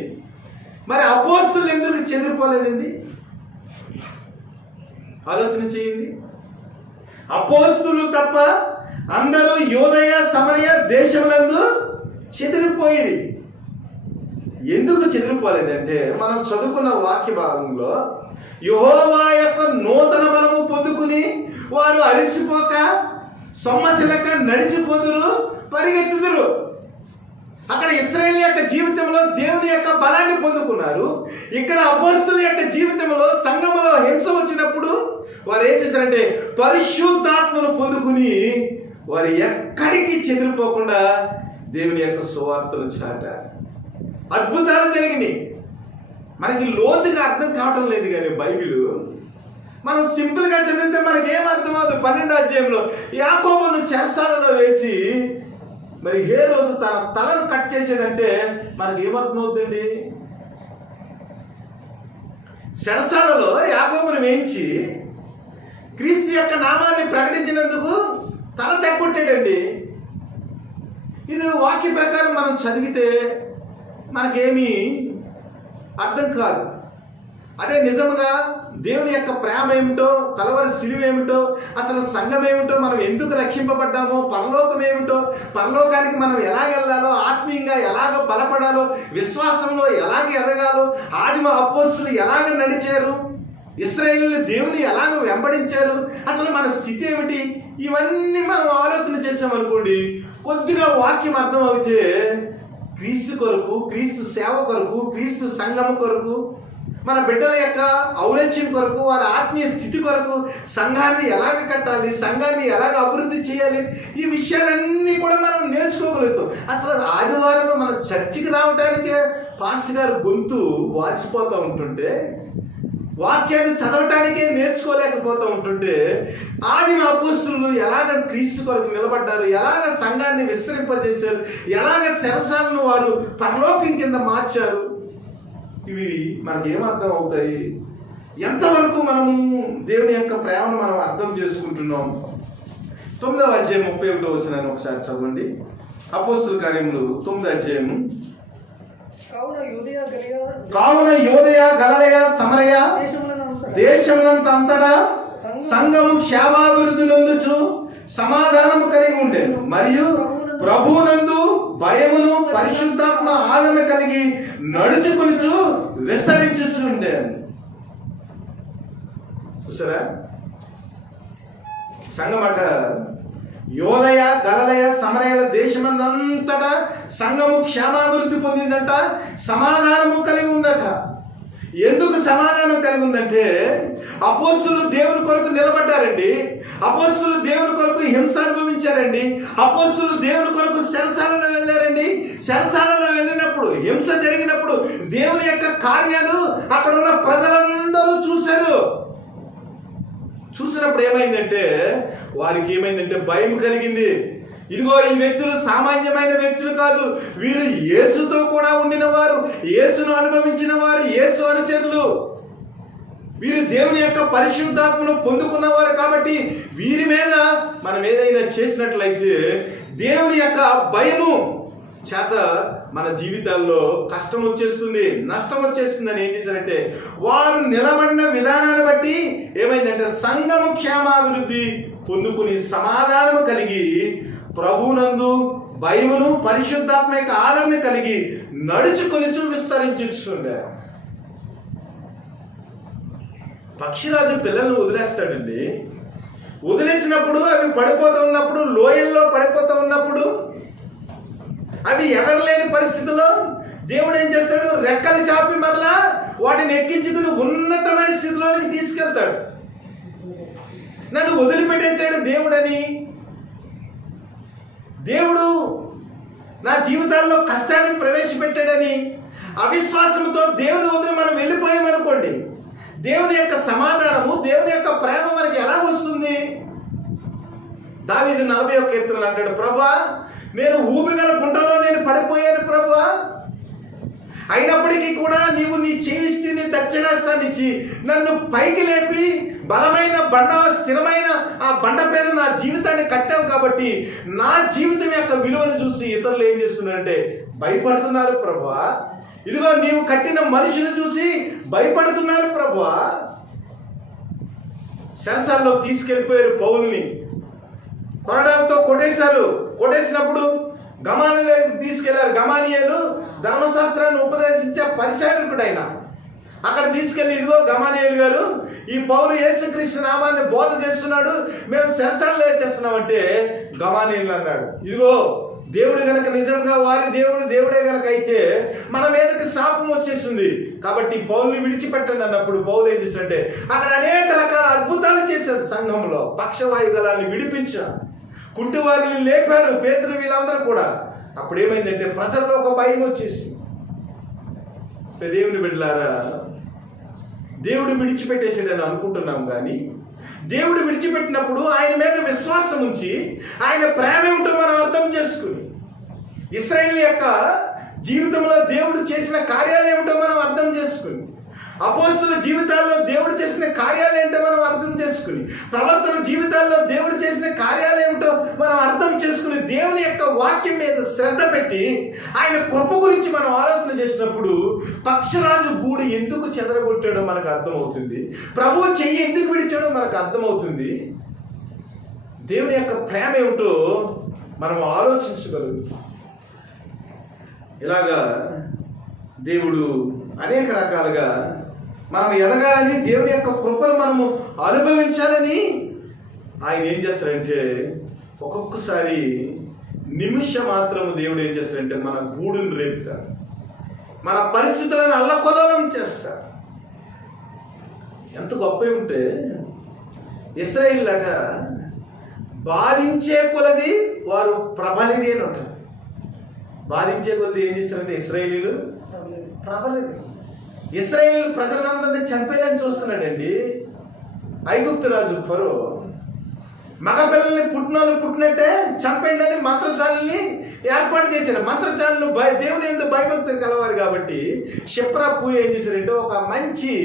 మరి అపోస్తులు ఎందుకు చెదిరిపోలేదండి? ఆలోచన చేయండి. అపోస్తులు తప్ప అందరూ యోదయ సమరయ దేశములందు చెదిరిపోయి ఎందుకు చెదిరిపోలేదంటే మనం చదువుకున్న వాక్య భాగంలో యెహోవా యొక్క నూతన బలము పొందుకుని వారు అలసిపోక సొమ్మసిలక నడిచిపోదురు, పరిగెత్తుదురు. అక్కడ ఇశ్రాయేలు యొక్క జీవితంలో దేవుని యొక్క బలాన్ని పొందుకున్నారు. ఇక్కడ అపోస్తలుల యొక్క జీవితంలో సంఘములో హింస వచ్చినప్పుడు వారు ఏం చేశారంటే పరిశుద్ధాత్మను పొందుకుని వారు ఎక్కడికి చెదిరిపోకుండా దేవుని యొక్క సువార్తను చాటారు. అద్భుతాలు జరిగినాయి. మనకి లోతుగా అర్థం కావడం లేదు కానీ బైబిల్ మనం సింపుల్గా చదివితే మనకి ఏం అర్థమవుతుంది? 12వ అధ్యాయంలో యాకోబును చెరసాలలో వేసి మరి ఏ రోజు తన తలను కట్ చేసాడంటే మనకి ఏమర్థమవుతుంది? చెరసాలలో యాకోబును వేయించి క్రీస్తు యొక్క నామాన్ని ప్రకటించినందుకు తల తెక్కొట్టాడండి. ఇది వాక్య ప్రకారం మనం చదివితే మనకేమీ అర్థం కాదు. అదే నిజముగా దేవుని యొక్క ప్రేమ ఏమిటో, కలవరి సిలువ ఏమిటో, అసలు సంఘం ఏమిటో, మనం ఎందుకు రక్షింపబడ్డామో, పరలోకం ఏమిటో, పరలోకానికి మనం ఎలా వెళ్ళాలో, ఆత్మీయంగా ఎలాగ బలపడాలో, విశ్వాసంలో ఎలాగ ఎదగాలో, ఆదిమ అపోస్తులు ఎలాగ నడిచారు, ఇశ్రాయేలు దేవుని ఎలాగ వెంబడించారు, అసలు మన స్థితి ఏమిటి, ఇవన్నీ మనం ఆలోచన చేసామనుకోండి, కొద్దిగా వాక్యం అర్థం అవుతే క్రీస్తు కొరకు, క్రీస్తు సేవ కొరకు, క్రీస్తు సంఘం కొరకు, మన బిడ్డల యొక్క ఔన్నత్యం కొరకు, వారి ఆత్మీయ స్థితి కొరకు, సంఘాన్ని ఎలాగ కట్టాలి, సంఘాన్ని ఎలాగ అభివృద్ధి చేయాలి, ఈ విషయాలన్నీ కూడా మనం నేర్చుకోగలుగుతాం. అసలు ఆదివారం మన చర్చికి రావడానికే పాస్టర్ గారు గొంతు వాసిపోతూ ఉంటుంటే, వాక్యాన్ని చదవటానికే నేర్చుకోలేకపోతూ ఉంటుంటే, ఆదిమ అపోస్తలులు ఎలాగ క్రీస్తు కొరకు నిలబడ్డారు, ఎలాగ సంఘాన్ని విస్తరింపజేశారు, ఎలాగ శరసాలను వారు పరలోకం కింద మార్చారు, ఇవి మనకి ఏమర్థం అవుతాయి? ఎంతవరకు మనము దేవుని యొక్క ప్రేమను మనం అర్థం చేసుకుంటున్నాం? 9వ అధ్యాయం 31వ వచనాన్ని ఒకసారి చదవండి. అపోస్తలుల కార్యములు 9వ అధ్యాయము. కావున యూదయ గలిలయ సమరయ దేశమునంతటా సంఘము క్షేమాభివృద్ధి నొందుచు సమాధానము కలిగి ఉండేను, మరియు ప్రభువునందు భయమును పరిశుద్ధాత్మ ఆదరణ కలిగి నడుచుకొనుచు విస్తరించుచుండేను. చూసారా? సంఘమట యోదయ గలిలయ సమరయ దేశమందంతటా సంఘము క్షేమాభివృద్ధి పొందిందంట, సమాధానము కలిగి ఉందట. ఎందుకు సమాధానం కలిగి ఉందంటే అపోస్తలులు దేవుని కొరకు నిలబడ్డారండి, అపోస్తలులు దేవుని కొరకు హింస అనుభవించారండి, అపోస్తలులు దేవుని కొరకు చెరసాలలో వెళ్ళారండి. చెరసాలలో వెళ్ళినప్పుడు, హింస జరిగినప్పుడు దేవుని యొక్క కార్యాలు అక్కడ ఉన్న ప్రజలందరూ చూశారు. చూసినప్పుడు ఏమైందంటే వారికి ఏమైందంటే భయం కలిగింది. ఇదిగో ఈ వ్యక్తులు సామాన్యమైన వ్యక్తులు కాదు, వీరు యేసుతో కూడా ఉండిన వారు, యేసును అనుభవించిన వారు, యేసు అనుచరులు, వీరు దేవుని యొక్క పరిశుద్ధాత్మను పొందుకున్నవారు. కాబట్టి వీరి మీద మనం ఏదైనా చేసినట్లయితే దేవుని యొక్క భయము చేత మన జీవితాల్లో కష్టం వచ్చేస్తుంది, నష్టం వచ్చేస్తుంది అని ఏం చేశారంటే వారు నిలబడిన విధానాన్ని బట్టి ఏమైందంటే సంఘము క్షేమాభివృద్ధి పొందుకుని సమాధానము కలిగి ప్రభువునందు భయమును పరిశుద్ధాత్మ యొక్క ఆదరణ కలిగి నడుచుకొని విస్తరించుండే. పక్షిరాజు పిల్లలను వదిలేస్తాడండి. వదిలేసినప్పుడు అవి పడిపోతూ ఉన్నప్పుడు, లోయల్లో పడిపోతూ ఉన్నప్పుడు, అవి ఎవరు లేని పరిస్థితుల్లో దేవుడు ఏం చేస్తాడు? రెక్కలు చాపి మరలా వాటిని ఎక్కించుకుని ఉన్నతమైన స్థితిలోనికి తీసుకెళ్తాడు. నన్ను వదిలిపెట్టేశాడు దేవుడని, దేవుడు నా జీవితాల్లో కష్టాన్ని ప్రవేశపెట్టాడని అవిశ్వాసంతో దేవుని వదిలి మనం వెళ్ళిపోయామనుకోండి, దేవుని యొక్క సమాధానము, దేవుని యొక్క ప్రేమ మనకి ఎలా వస్తుంది? దావీదు 41వ కీర్తనలో అంటాడు, ప్రభువా నేను ఊబిగల గుంటలో నేను పడిపోయాను ప్రభువా, అయినప్పటికీ కూడా నీవు నీ చేయిస్తే నీ దక్షిణాస్తాన్ని ఇచ్చి నన్ను పైకి లేపి బలమైన బండ, స్థిరమైన ఆ బండ మీద నా జీవితాన్ని కట్టావు. కాబట్టి నా జీవితం యొక్క విలువను చూసి ఇతరులు ఏం చేస్తున్నారంటే భయపడుతున్నారు ప్రభువా. ఇదిగో నీవు కట్టిన మనిషిని చూసి భయపడుతున్నారు ప్రభువా. చెరసాల్లో తీసుకెళ్ళిపోయారు పౌలుని, కొరడాలతో కొట్టేశారు. కొట్టేసినప్పుడు గమాలియేలు తీసుకెళ్లారు. గమాలియేలు ధర్మశాస్త్రాన్ని ఉపదేశించే పరిచారకుడు ఆయన. అక్కడ తీసుకెళ్లి ఇదిగో గమాలియేలు గారు, ఈ పౌలు యేసుక్రీస్తు నామాన్ని బోధ చేస్తున్నాడు, మేము చెరసాలలో చేస్తున్నామంటే గమాలియేలు అన్నాడు, ఇదిగో దేవుడు గనక నిజంగా వారి దేవుడే గనక అయితే మన మీదకి శాపం వచ్చేస్తుంది. కాబట్టి పౌలుని విడిచిపెట్టండి అన్నప్పుడు పౌలు ఏం చేశాడంటే అక్కడ అనేక రకాల అద్భుతాలు చేశాడు. సంఘంలో పక్షవాయు గలాన్ని విడిపించారు, కుంటివారిని లేపారు, పేతురు వీళ్ళందరూ కూడా. అప్పుడు ఏమైందంటే ప్రజల్లో ఒక భయం వచ్చేసి, దేవుని బిడ్డలారా, దేవుడు విడిచిపెట్టేసాడని అనుకుంటున్నాం, కానీ దేవుడు విడిచిపెట్టినప్పుడు ఆయన మీద విశ్వాసం ఉంచి ఆయన ప్రేమ ఏమిటో మనం అర్థం చేసుకుని, ఇశ్రాయేలు యొక్క జీవితంలో దేవుడు చేసిన కార్యాలు ఏమిటో మనం అర్థం చేసుకుని, అపోస్తుల జీవితాల్లో దేవుడు చేసిన కార్యాలు ఏంటో మనం అర్థం చేసుకుని, ప్రవర్తన జీవితాల్లో దేవుడు చేసిన కార్యాలు ఏమిటో మనం అర్థం చేసుకుని, దేవుని యొక్క వాక్యం మీద శ్రద్ధ పెట్టి ఆయన కృప గురించి మనం ఆలోచన చేసినప్పుడు పక్షరాజు గూడు ఎందుకు చెదరగొట్టాడో మనకు అర్థమవుతుంది, ప్రభువు చెయ్యి ఎందుకు విడిచాడో మనకు అర్థమవుతుంది, దేవుని యొక్క ప్రేమ ఏమిటో మనం ఆలోచించగలుగుతాం. ఇలాగా దేవుడు అనేక రకాలుగా మనం ఎదగాలని, దేవుని యొక్క కృపను మనము అనుభవించాలని ఆయన ఏం చేస్తారంటే ఒక్కొక్కసారి నిమిషం మాత్రము దేవుడు ఏం చేస్తారంటే మన గూడును రేపుతారు, మన పరిస్థితులను అల్లకొల్లోలం చేస్తారు. ఎంత గొప్ప ఉంటే ఇశ్రాయేలు అట బాధించే కొలది వారు ప్రబలిది అని ఉంటారు. బాధించే కొలది ఏం చేస్తారంటే ఇశ్రాయేలీలు ప్రబలిది. ఇశ్రాయేలు ప్రజలందరినీ చంపేయాలని చూస్తున్నాడండి ఐగుప్తు రాజు ఫరో. మగ పిల్లల్ని పుట్టినట్టే చంపేయండి అని మంత్రశాలని ఏర్పాటు చేశారు. మంత్రశాలను దేవుని ఎందుకు భయభక్తులు కలవారు కాబట్టి షిప్రా పూజ ఏం చేశారంటే ఒక మంచి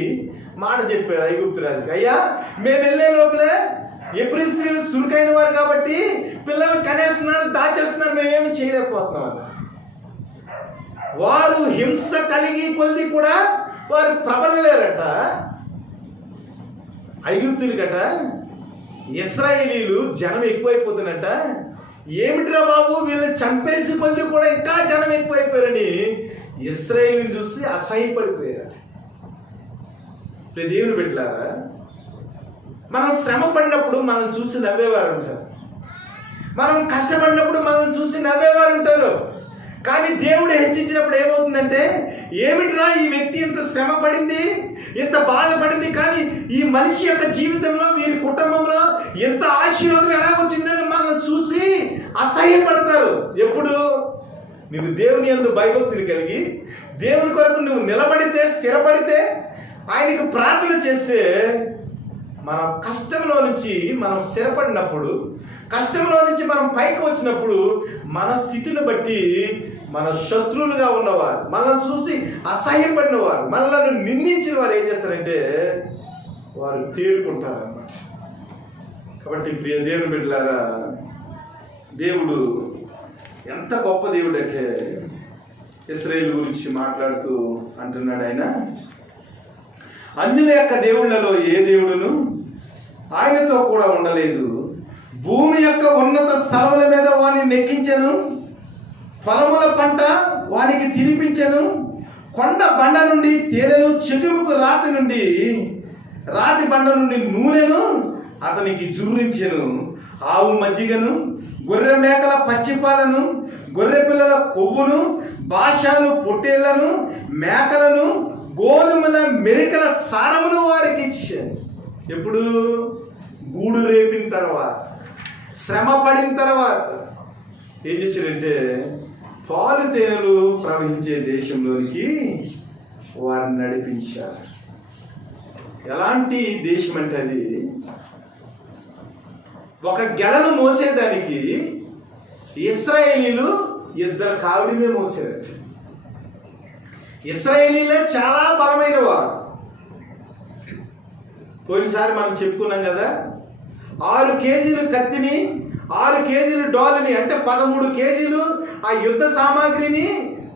మాట చెప్పారు ఐగుప్తు రాజుకి, అయ్యా మేము వెళ్ళే లోపలే ఎబ్రీ స్త్రీలు సురుకైన వారు కాబట్టి పిల్లలు కనేస్తున్నారు, దాచేస్తున్నారు, మేమేమి చేయలేకపోతున్నాం. వారు హింస కలిగి కొద్ది కూడా వారు ప్రబలలేరట. ఐగుప్తులకట ఇశ్రాయేలీలు జనం ఎక్కువైపోతున్నట్ట. ఏమిట్రా బాబు వీళ్ళని చంపేసి కొద్ది కూడా ఇంకా జనం ఎక్కువైపోయారని ఇశ్రాయేలుని చూసి అసహ్యపడిపోయారు. దేవుని బిడ్డలారా, మనం శ్రమ పడినప్పుడు మనం చూసి నవ్వేవారు ఉంటారు, మనం కష్టపడినప్పుడు మనం చూసి నవ్వేవారు ఉంటారు. కానీ దేవుడు హెచ్చించినప్పుడు ఏమవుతుందంటే, ఏమిట్రా ఈ వ్యక్తి ఇంత శ్రమ పడింది, ఇంత బాధపడింది, కానీ ఈ మనిషి యొక్క జీవితంలో వీరి కుటుంబంలో ఎంత ఆశీర్వాదం ఎలా వచ్చిందని మనం చూసి అసహ్యపడతారు. ఎప్పుడు నువ్వు దేవుని యందు భయభక్తులు కలిగి దేవుని కొరకు నువ్వు నిలబడితే, స్థిరపడితే, ఆయనకు ప్రార్థన చేస్తే, మన కష్టంలో నుంచి మనం స్థిరపడినప్పుడు, కష్టంలో నుంచి మనం పైకి వచ్చినప్పుడు మన స్థితిని బట్టి మన శత్రువులుగా ఉన్నవారు, మనల్ని చూసి అసహ్యపడిన వారు, మనల్ని నిందించిన వారు ఏం చేస్తారంటే వారు తేరుకుంటారన్నమాట. కాబట్టి ప్రియ దేవుని బిడ్డలారా, దేవుడు ఎంత గొప్ప దేవుడు అంటే ఇశ్రాయేలు గురించి మాట్లాడుతూ అంటున్నాడు ఆయన, అన్యుల యొక్క దేవుళ్లలో ఏ దేవుడును ఆయనతో కూడా ఉండలేదు. భూమి యొక్క ఉన్నత స్థలముల మీద వారిని నెక్కించెను, పొలముల పంట వారికి తినిపించెను, కొండ బండ నుండి తేనెను, చెకుముకు రాతి బండ నుండి నూనెను అతనికి జుర్రించెను. ఆవు మజ్జిగను, గొర్రె మేకల పచ్చిపాలను, గొర్రె పిల్లల కొవ్వును, బాషాను పొట్టేళ్లను, మేకలను, గోధుమల మెరికల సారమును వారికి ఇచ్చాను. ఎప్పుడు? గూడు రేపిన తర్వాత, శ్రమ పడిన తర్వాత ఏం చేశారంటే పాలు తేనెలు ప్రవహించే దేశంలోనికి వారిని నడిపించారు. ఎలాంటి దేశం అంటే అది ఒక గెలను మోసేదానికి ఇశ్రాయేలీలు 2 కావిడిమే మోసేదారు. ఇశ్రాయేలీలే చాలా బలమైన వారు. పోయినసారి మనం చెప్పుకున్నాం కదా, 6 కేజీలు కత్తిని, 6 కేజీలు డాలుని, అంటే 13 కేజీలు ఆ యుద్ధ సామాగ్రిని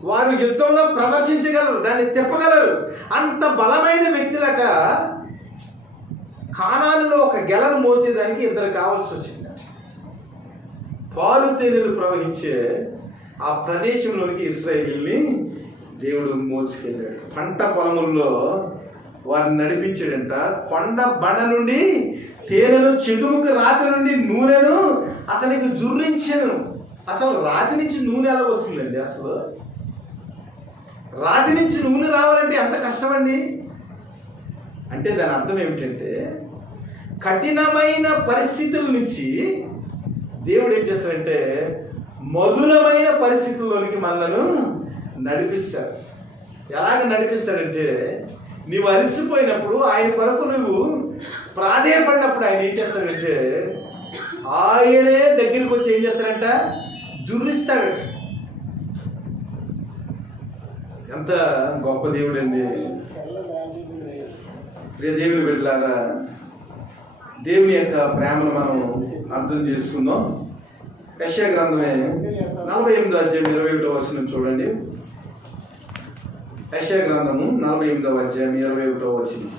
వారు యుద్ధంలో ప్రదర్శించగలరు, దాన్ని తిప్పగలరు. అంత బలమైన వ్యక్తులట కానానులో ఒక గెలను మోసేదానికి 2 కావాల్సి వచ్చిందట. పాలు తేనెలు ప్రవహించే ఆ ప్రదేశంలోనికి ఇశ్రాయేలుని దేవుడు మోసుకెళ్ళాడు. పంట పొలముల్లో వారిని నడిపించాడంట. కొండ బండ నుండి తేనెను, చెకుముకు రాతి నుండి నూనెను అతనికి జుర్రించెను. అసలు రాతి నుంచి నూనె ఎలా వస్తుందండి? అసలు రాతి నుంచి నూనె రావాలంటే ఎంత కష్టమండి. అంటే దాని అర్థం ఏమిటంటే కఠినమైన పరిస్థితుల నుంచి దేవుడు ఏం చేస్తాడంటే మధురమైన పరిస్థితుల్లోనికి మనలను నడిపిస్తాడు. ఎలాగ నడిపిస్తాడంటే నీవు అలసిపోయినప్పుడు ఆయన కొరకు నువ్వు ప్రాధేయపడినప్పుడు ఆయన ఏం చేస్తాడంటే ఆయనే దగ్గరికి వచ్చి ఏం చేస్తాడంట జుర్రిస్తాడట. ఎంత గొప్ప దేవుడు అండి. ప్రియ దేవుని బిడ్డలారా, దేవుని యొక్క ప్రేమను మనం అర్థం చేసుకుందాం. యెషయా గ్రంథమే 48వ అధ్యాయం 21వ వచనం చూడండి. యెషయా గ్రంథము 48వ అధ్యాయం 21వ వచనం.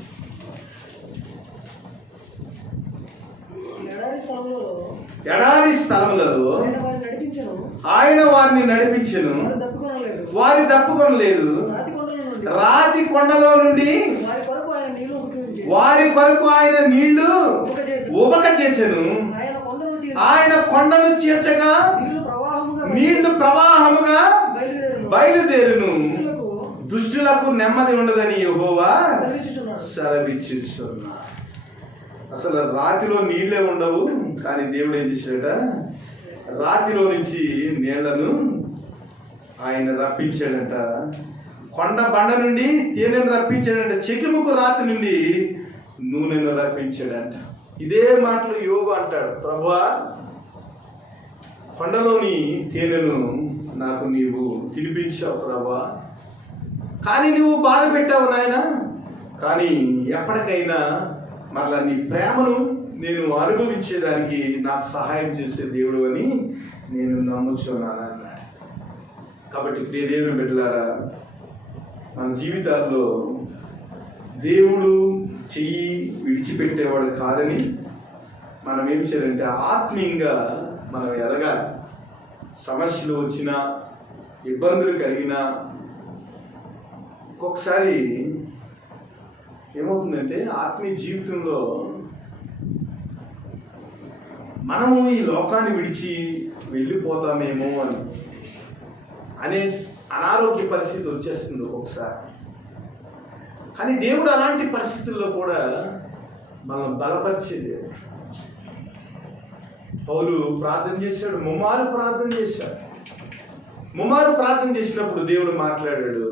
ఎడారి స్థలములలో ఆయన వారిని నడిపించెను, వారి తప్పుకొనలేదు. రాతి కొండలో నుండి వారి కొరకు ఆయన నీళ్లు ఉబక చేసెను. ఆయన కొండను చీల్చగా నీళ్లు ప్రవాహముగా బయలుదేరును. దుష్టులకు నెమ్మది ఉండదని యెహోవా సెలవిచ్చుచున్నాడు. అసలు రాతిలో నీళ్ళే ఉండవు, కానీ దేవుడు ఏం చేశాడట రాతిలో నుంచి నీళ్లను ఆయన రప్పించాడంట. కొండ బండ నుండి తేనెను రప్పించాడంట. చెకిముకు రాతి నుండి నూనెను రప్పించాడంట. ఇదే మాటలు యోబు అంటాడు, ప్రభువా కొండలోని తేనెను నాకు నీవు తినిపించావు ప్రభువా, కానీ నువ్వు బాధ పెట్టావు నాయన, కానీ ఎప్పటికైనా మరలా నీ ప్రేమను నేను అనుభవించేదానికి నాకు సహాయం చేసే దేవుడు అని నేను నమ్ముచున్నాను అన్నాడు. కాబట్టి ప్రియ దేవుని బిడ్డలారా, మన జీవితాల్లో దేవుడు చెయ్యి విడిచిపెట్టేవాడు కాదని మనం ఏం చేయాలంటే ఆత్మీయంగా మనం ఎదగాలి. సమస్యలు వచ్చినా ఇబ్బందులు కలిగినా ఒక్కొక్కసారి ఏమవుతుందంటే ఆత్మీయ జీవితంలో మనము ఈ లోకాన్ని విడిచి వెళ్ళిపోతామేమో అనే అనారోగ్య పరిస్థితి వచ్చేస్తుంది ఒక్కొక్కసారి. కానీ దేవుడు అలాంటి పరిస్థితుల్లో కూడా మనం బలపరిచేది. పౌలు ప్రార్థన చేశాడు, ముమ్మారు ప్రార్థన చేశాడు. ముమ్మారు ప్రార్థన చేసినప్పుడు దేవుడు మాట్లాడాడు,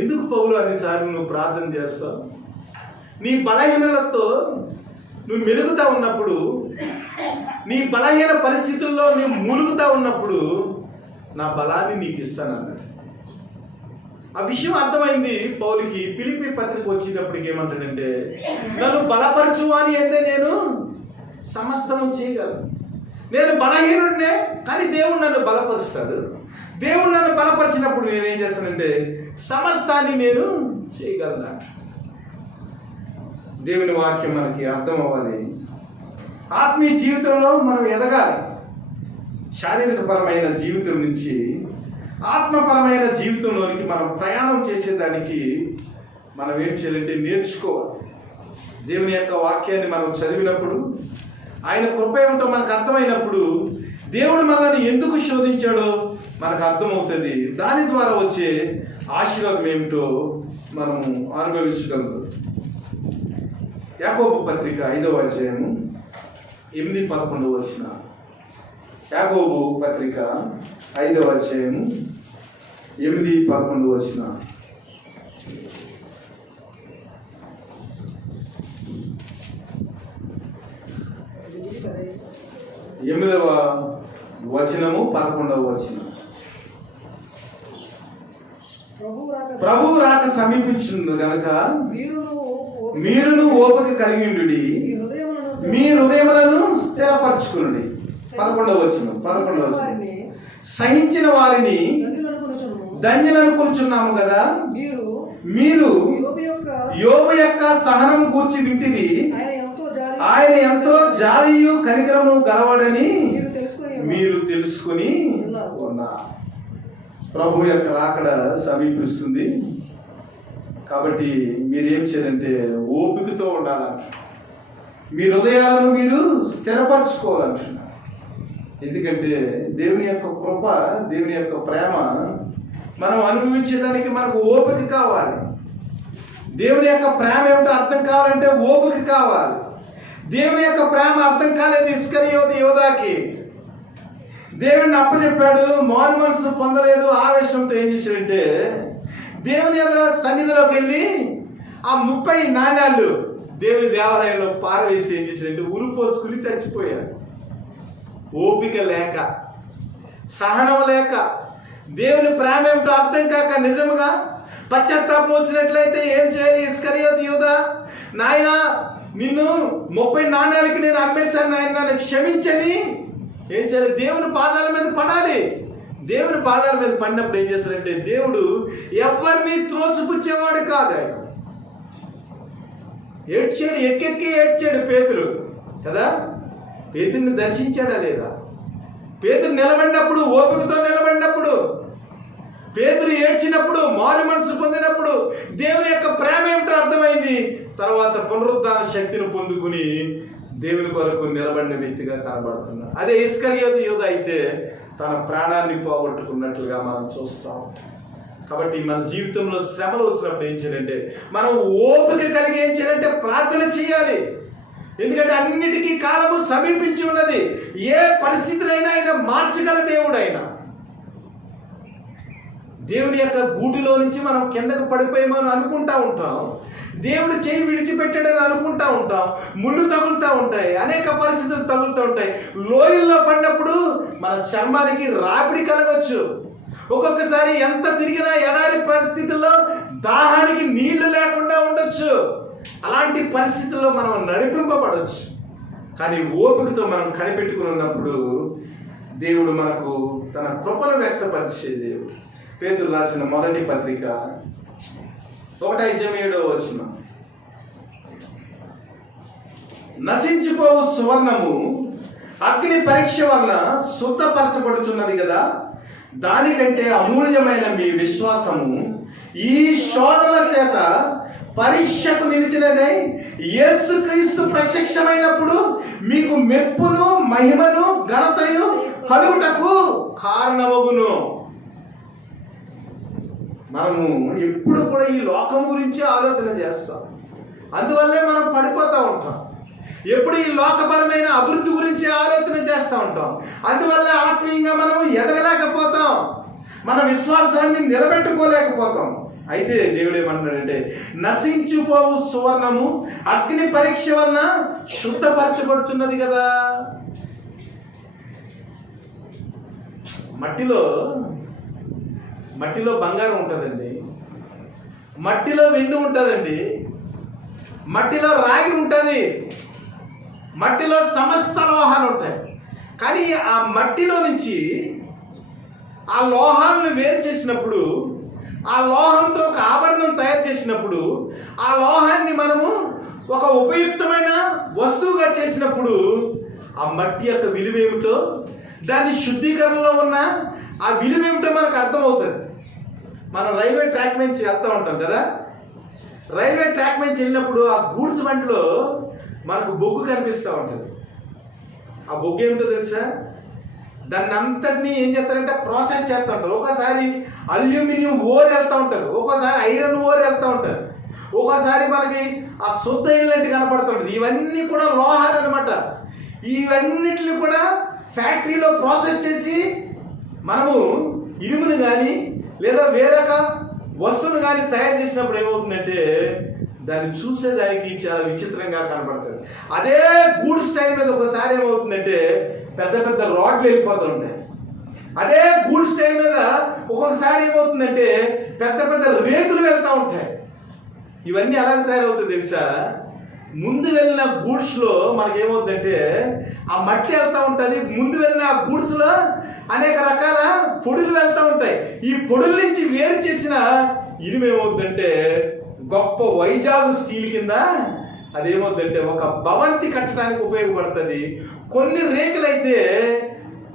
ఎందుకు పౌలు అన్నిసార్లు నువ్వు ప్రార్థన చేస్తావు? నీ బలహీనలతో నువ్వు మెలుగుతా ఉన్నప్పుడు, నీ బలహీన పరిస్థితుల్లో నువ్వు మూలుగుతా ఉన్నప్పుడు నా బలాన్ని నీకు ఇస్తానన్నాడు. ఆ విషయం అర్థమైంది పౌలుకి. ఫిలిప్పీ పత్రిక వచ్చేటప్పటికి ఏమంటాడంటే, నన్ను బలపరచు అని అంటే నేను సమస్తము చేయగలను. నేను బలహీనుడినే, కానీ దేవుడు నన్ను బలపరుస్తాడు. దేవుడు నన్ను బలపరిచినప్పుడు నేనేం చేస్తానంటే సమస్తాన్ని నేను చేయగలను. దేవుని వాక్యం మనకి అర్థం అవ్వాలి. ఆత్మీయ జీవితంలో మనం ఎదగాలి. శారీరకపరమైన జీవితం నుంచి ఆత్మపరమైన జీవితంలోనికి మనం ప్రయాణం చేసేదానికి మనం ఏం చేయాలంటే నేర్చుకోవాలి. దేవుని యొక్క వాక్యాన్ని మనం చదివినప్పుడు, ఆయన కృప ఏమిటో మనకు అర్థమైనప్పుడు, దేవుడు మనల్ని ఎందుకు శోధించాడో మనకు అర్థమవుతుంది. దాని ద్వారా వచ్చే ఆశీర్వాదం ఏమిటో మనము అనుభవించగలరు. యాకోబు పత్రిక 5వ అధ్యాయము 8-11 వచన. యాకోబు పత్రిక 5వ అధ్యాయము 8-11 వచన. ఎనిమిదవ వచనము 11వ వచనం. ప్రభువు రాక సమీపించుంది కనుక మీరును ఓపిక కలిగి ఉండుడి, మీ హృదయములను స్థిరపరచుకునుడి. 11వ వచనం. సహించిన వారిని ధన్యులను కూర్చున్నాము కదా, మీరు యోబు యొక్క సహనం కూర్చి వింటిరి. ఆయన ఎంతో జాలియు కనికరము గలవాడని మీరు తెలుసుకుని ఉన్నారు. ప్రభు యొక్క రాకడ సమీపిస్తుంది. కాబట్టి మీరేం చేయాలంటే ఓపికతో ఉండాలంట. మీ హృదయాలను మీరు స్థిరపరచుకోవాలంటున్నారు. ఎందుకంటే దేవుని యొక్క కృప, దేవుని యొక్క ప్రేమ మనం అనుభవించేదానికి మనకు ఓపిక కావాలి. దేవుని యొక్క ప్రేమ ఏమిటో అర్థం కావాలంటే ఓపిక కావాలి. దేవుని యొక్క ప్రేమ అర్థం కాలేదు ఇస్కరియోతు యోధాకి. దేవుని అప్పచెప్పాడు, మారు మనసు పొందలేదు. ఆవేశంతో ఏం చేశాడంటే దేవుని యొక్క సన్నిధిలోకి వెళ్ళి ఆ 30 నాణ్యాలు దేవుని దేవాలయంలో పారవేసి ఏం చేశాడంటే ఉరి పోసుకుని చచ్చిపోయాడు. ఓపిక లేక, సహనం లేక, దేవుని ప్రేమ ఏమిటో అర్థం కాక, నిజముగా పశ్చాత్తాపం వచ్చినట్లయితే ఏం చేయాలి? ఇస్కరియోతు యూదా, నాయనా నిన్ను 30 నాణ్యాలకి నేను అమ్మేశాను నాయన, నన్ను క్షమించని ఏం చేయాలి? దేవుని పాదాల మీద పడాలి. దేవుని పాదాల మీద పడినప్పుడు ఏం చేస్తారంటే దేవుడు ఎవరిని త్రోసిపుచ్చేవాడు కాదు. ఆయన ఏడ్చాడు, ఎక్కెక్కి ఏడ్చాడు పేతురు కదా. పేతురుని దర్శించాడా లేదా? పేతురు నిలబడినప్పుడు, ఓపికతో నిలబడినప్పుడు, పేతురు ఏడ్చినప్పుడు, మారు మనసు పొందినప్పుడు దేవుని యొక్క ప్రేమ ఏమిటో అర్థమైంది. తర్వాత పునరుద్ధాన శక్తిని పొందుకుని దేవుని కొరకు నిలబడిన వ్యక్తిగా కనబడుతున్నాడు. అదే ఇస్కరియోతు యూదా అయితే తన ప్రాణాన్ని పోగొట్టుకున్నట్లుగా మనం చూస్తాం. కాబట్టి మన జీవితంలో శ్రమలు వచ్చినప్పుడు ఏం చేయాలంటే మనం ఓపిక కలిగి ఏం చేయాలంటే ప్రార్థన చేయాలి. ఎందుకంటే అన్నిటికీ కాలము సమీపించి ఉన్నది. ఏ పరిస్థితులైనా ఆయన మార్చగల దేవుడు. ఆయన దేవుని యొక్క గూటిలో నుంచి మనం కిందకు పడిపోయామని అనుకుంటా ఉంటాం. దేవుడు చేయి విడిచిపెట్టాడని అనుకుంటా ఉంటాం. ముళ్ళు తగులుతూ ఉంటాయి, అనేక పరిస్థితులు తగులుతూ ఉంటాయి. లోయల్లో పడినప్పుడు మన చర్మానికి రాపిడి కలగవచ్చు. ఒక్కొక్కసారి ఎంత తిరిగినా ఎడారి పరిస్థితుల్లో దాహానికి నీళ్లు లేకుండా ఉండొచ్చు. అలాంటి పరిస్థితుల్లో మనం నడిపింపబడవచ్చు. కానీ ఓపికతో మనం కనిపెట్టుకుని ఉన్నప్పుడు దేవుడు మనకు తన కృపను వ్యక్తపరిచే దేవుడు. పేతురు రాసిన మొదటి పత్రిక 1:7 నశించిపోవు సువర్ణము అగ్ని పరీక్ష వలన శుద్ధపరచబడుచున్నది కదా, దానికంటే అమూల్యమైన మీ విశ్వాసము ఈ శోధన చేత పరీక్షకు నిలిచినదై యేసుక్రీస్తు ప్రత్యక్షమైనప్పుడు మీకు మెప్పును, మహిమను, ఘనతయు కలుగుటకు కారణమగును. మనము ఎప్పుడు కూడా ఈ లోకం గురించి ఆలోచన చేస్తాం. అందువల్లే మనం పడిపోతూ ఉంటాం. ఎప్పుడు ఈ లోకపరమైన అభివృద్ధి గురించి ఆలోచన చేస్తూ ఉంటాం. అందువల్ల ఆత్మీయంగా మనము ఎదగలేకపోతాం, మన విశ్వాసాన్ని నిలబెట్టుకోలేకపోతాం. అయితే దేవుడు ఏమంటున్నాడంటే నశించిపోవు సువర్ణము అగ్ని పరీక్ష వలన శుద్ధపరచబడుతున్నది కదా. మట్టిలో బంగారం ఉంటుందండి, మట్టిలో వెండి ఉంటుందండి, మట్టిలో రాగి ఉంటుంది, మట్టిలో సమస్త లోహాలు ఉంటాయి. కానీ ఆ మట్టిలో నుంచి ఆ లోహాలను వేరు చేసినప్పుడు, ఆ లోహంతో ఒక ఆభరణం తయారు చేసినప్పుడు, ఆ లోహాన్ని మనము ఒక ఉపయుక్తమైన వస్తువుగా చేసినప్పుడు ఆ మట్టి యొక్క విలువ ఏమిటో, దాని శుద్ధీకరణలో ఉన్న ఆ విలువ ఏమిటో మనకు అర్థమవుతుంది. మనం రైల్వే ట్రాక్ నుంచి వెళ్తూ ఉంటాం కదా. రైల్వే ట్రాక్ నుంచి వెళ్ళినప్పుడు ఆ గూడ్స్ బండిలో మనకు బొగ్గు కనిపిస్తూ ఉంటుంది. ఆ బొగ్గు ఏమిటో తెలుసా? దాన్ని అంతటినీ ఏం చేస్తారంటే ప్రాసెస్ చేస్తూ ఉంటారు. ఒకసారి అల్యూమినియం ఓర్ వెళ్తూ ఉంటుంది, ఒక్కోసారి ఐరన్ ఓర్ వెళ్తూ ఉంటుంది, ఒక్కోసారి మనకి ఆ శుద్ధ ఇల్లంటి కనపడుతుంటుంది. ఇవన్నీ కూడా లోహాలు అనమాట. ఇవన్నిటిని కూడా ఫ్యాక్టరీలో ప్రాసెస్ చేసి మనము ఇనుమును కానీ లేదా వేరొక వస్తువును కానీ తయారు చేసినప్పుడు ఏమవుతుందంటే దాన్ని చూసేదానికి చాలా విచిత్రంగా కనపడుతుంది. అదే గూడ్స్ టైం మీద ఒకసారి ఏమవుతుందంటే పెద్ద పెద్ద రాడ్లు వెళ్ళిపోతూ ఉంటాయి. అదే గూడ్స్ టైం మీద ఒక్కొక్కసారి ఏమవుతుందంటే పెద్ద పెద్ద రేకులు వెళ్తూ ఉంటాయి. ఇవన్నీ ఎలాగ తయారవుతుంది తెలుసా? ముందు వెళ్ళిన గూడ్స్లో మనకేమవుతుందంటే ఆ మట్టి వెళ్తూ ఉంటుంది. ముందు వెళ్ళిన ఆ గూడ్స్లో అనేక రకాల పొడులు వెళ్తూ ఉంటాయి. ఈ పొడుల నుంచి వేరు చేసిన ఇనుము ఏమవుతుందంటే గొప్ప వైజాగ్ స్టీల్ కింద అదేమవుతుందంటే ఒక భవంతి కట్టడానికి ఉపయోగపడుతుంది. కొన్ని రేకులైతే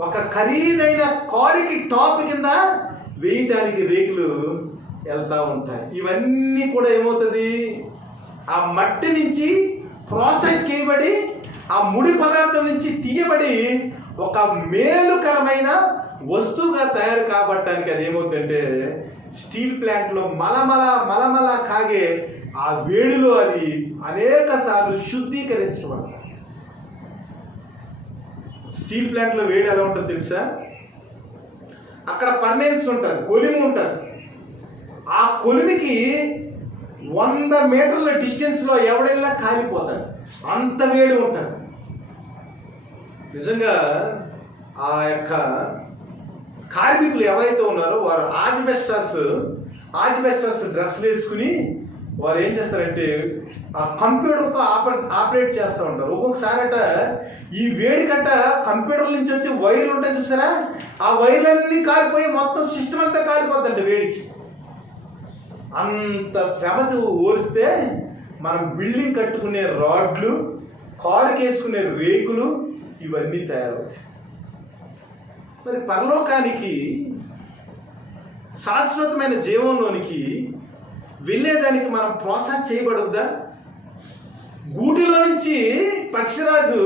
ఒక ఖరీదైన కారుకి టాప్ కింద వేయటానికి రేకులు వెళ్తూ ఉంటాయి. ఇవన్నీ కూడా ఏమవుతుంది, ఆ మట్టి నుంచి ప్రాసెస్ చేయబడి ఆ ముడి పదార్థం నుంచి తీయబడి ఒక మేలుకరమైన వస్తువుగా తయారు కాబట్టడానికి అది ఏమవుతుందంటే స్టీల్ ప్లాంట్లో మలమల కాగే ఆ వేడిలో అది అనేక సార్లు శుద్ధీకరించబడతాయి. స్టీల్ ప్లాంట్లో వేడి ఎలా ఉంటుంది తెలుసా? అక్కడ ఫర్నేస్ ఉంటుంది, కొలిమి ఉంటుంది. ఆ కొలిమికి 100 మీటర్ల డిస్టెన్స్లో ఎవడైనా కాలిపోతాడు, అంత వేడి ఉంటుంది. నిజంగా ఆ యొక్క కార్మికులు ఎవరైతే ఉన్నారో వారు ఆజ్బెస్టాస్ డ్రెస్సులు వేసుకుని వారు ఏం చేస్తారంటే ఆ కంప్యూటర్తో ఆపరేట్ చేస్తూ ఉంటారు. ఒక్కొక్కసారి అట ఈ వేడి కట్ట కంప్యూటర్ నుంచి వచ్చి వైర్లు ఉంటాయి చూసారా, ఆ వైర్లన్నీ కాలిపోయి మొత్తం సిస్టమ్ అంతా కాలిపోతుందండి వేడికి. అంత శ్రమ ఓరిస్తే మనం బిల్డింగ్ కట్టుకునే రాడ్లు, కారుకి వేసుకునే రేకులు ఇవన్నీ తయారవుతాయి. మరి పరలోకానికి శాశ్వతమైన జీవంలోనికి వెళ్ళేదానికి మనం ప్రాసెస్ చేయబడొద్దా? గూటిలో నుంచి పక్షిరాజు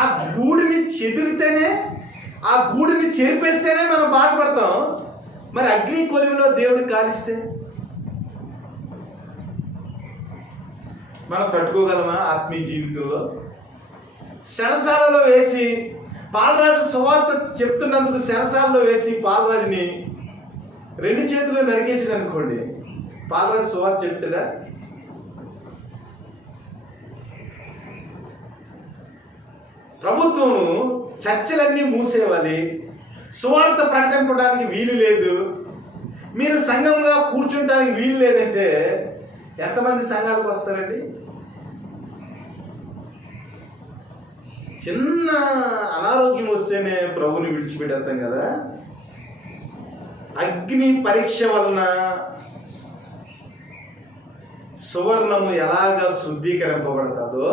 ఆ గూడిని చెదిరితేనే, ఆ గూడిని చెరిపేస్తేనే మనం బాధపడతాం. మరి అగ్ని కొలిమిలో దేవుడు కాలిస్తే మనం తట్టుకోగలమా? ఆత్మీయ జీవితంలో శరసాలలో వేసి పాలరాజు సువార్త చెప్తున్నందుకు శరసాలలో వేసి పాలరాజుని 2 చేతులు నరికేసాడు అనుకోండి, పాలరాజు సువార్త చెప్తాడా? ప్రభుత్వం చర్చలన్నీ మూసేవాలి, సువార్త ప్రకటించడానికి వీలు లేదు, మీరు సంఘంగా కూర్చుంటానికి వీలు లేదంటే ఎంతమంది సంఘాలకు వస్తారండి? చిన్న అనారోగ్యం వస్తేనే ప్రభుని విడిచిపెట్టేస్తాం కదా. అగ్ని పరీక్ష వలన సువర్ణము ఎలాగా శుద్ధీకరింపబడతాదో,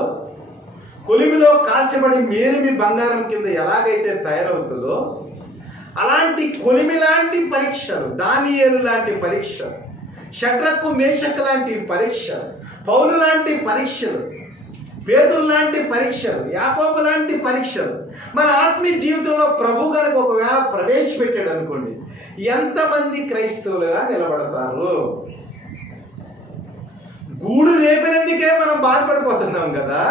కొలిమిలో కాల్చబడి మేలిమి బంగారం కింద ఎలాగైతే తయారవుతుందో, అలాంటి కొలిమి లాంటి పరీక్షలు, దానియేలు లాంటి పరీక్షలు, షడ్రకు మేషక్ లాంటి పరీక్షలు, పౌలు లాంటి పరీక్షలు, పేతురు లాంటి పరీక్షలు, యాకోబు లాంటి పరీక్షలు మన ఆత్మీయ జీవితంలో ప్రభు కనుక ఒకవేళ ప్రవేశపెట్టాడు అనుకోండి, ఎంతమంది క్రైస్తవులుగా నిలబడతారు? గూడు రేపినందుకే మనం బాధపడిపోతున్నాం కదా.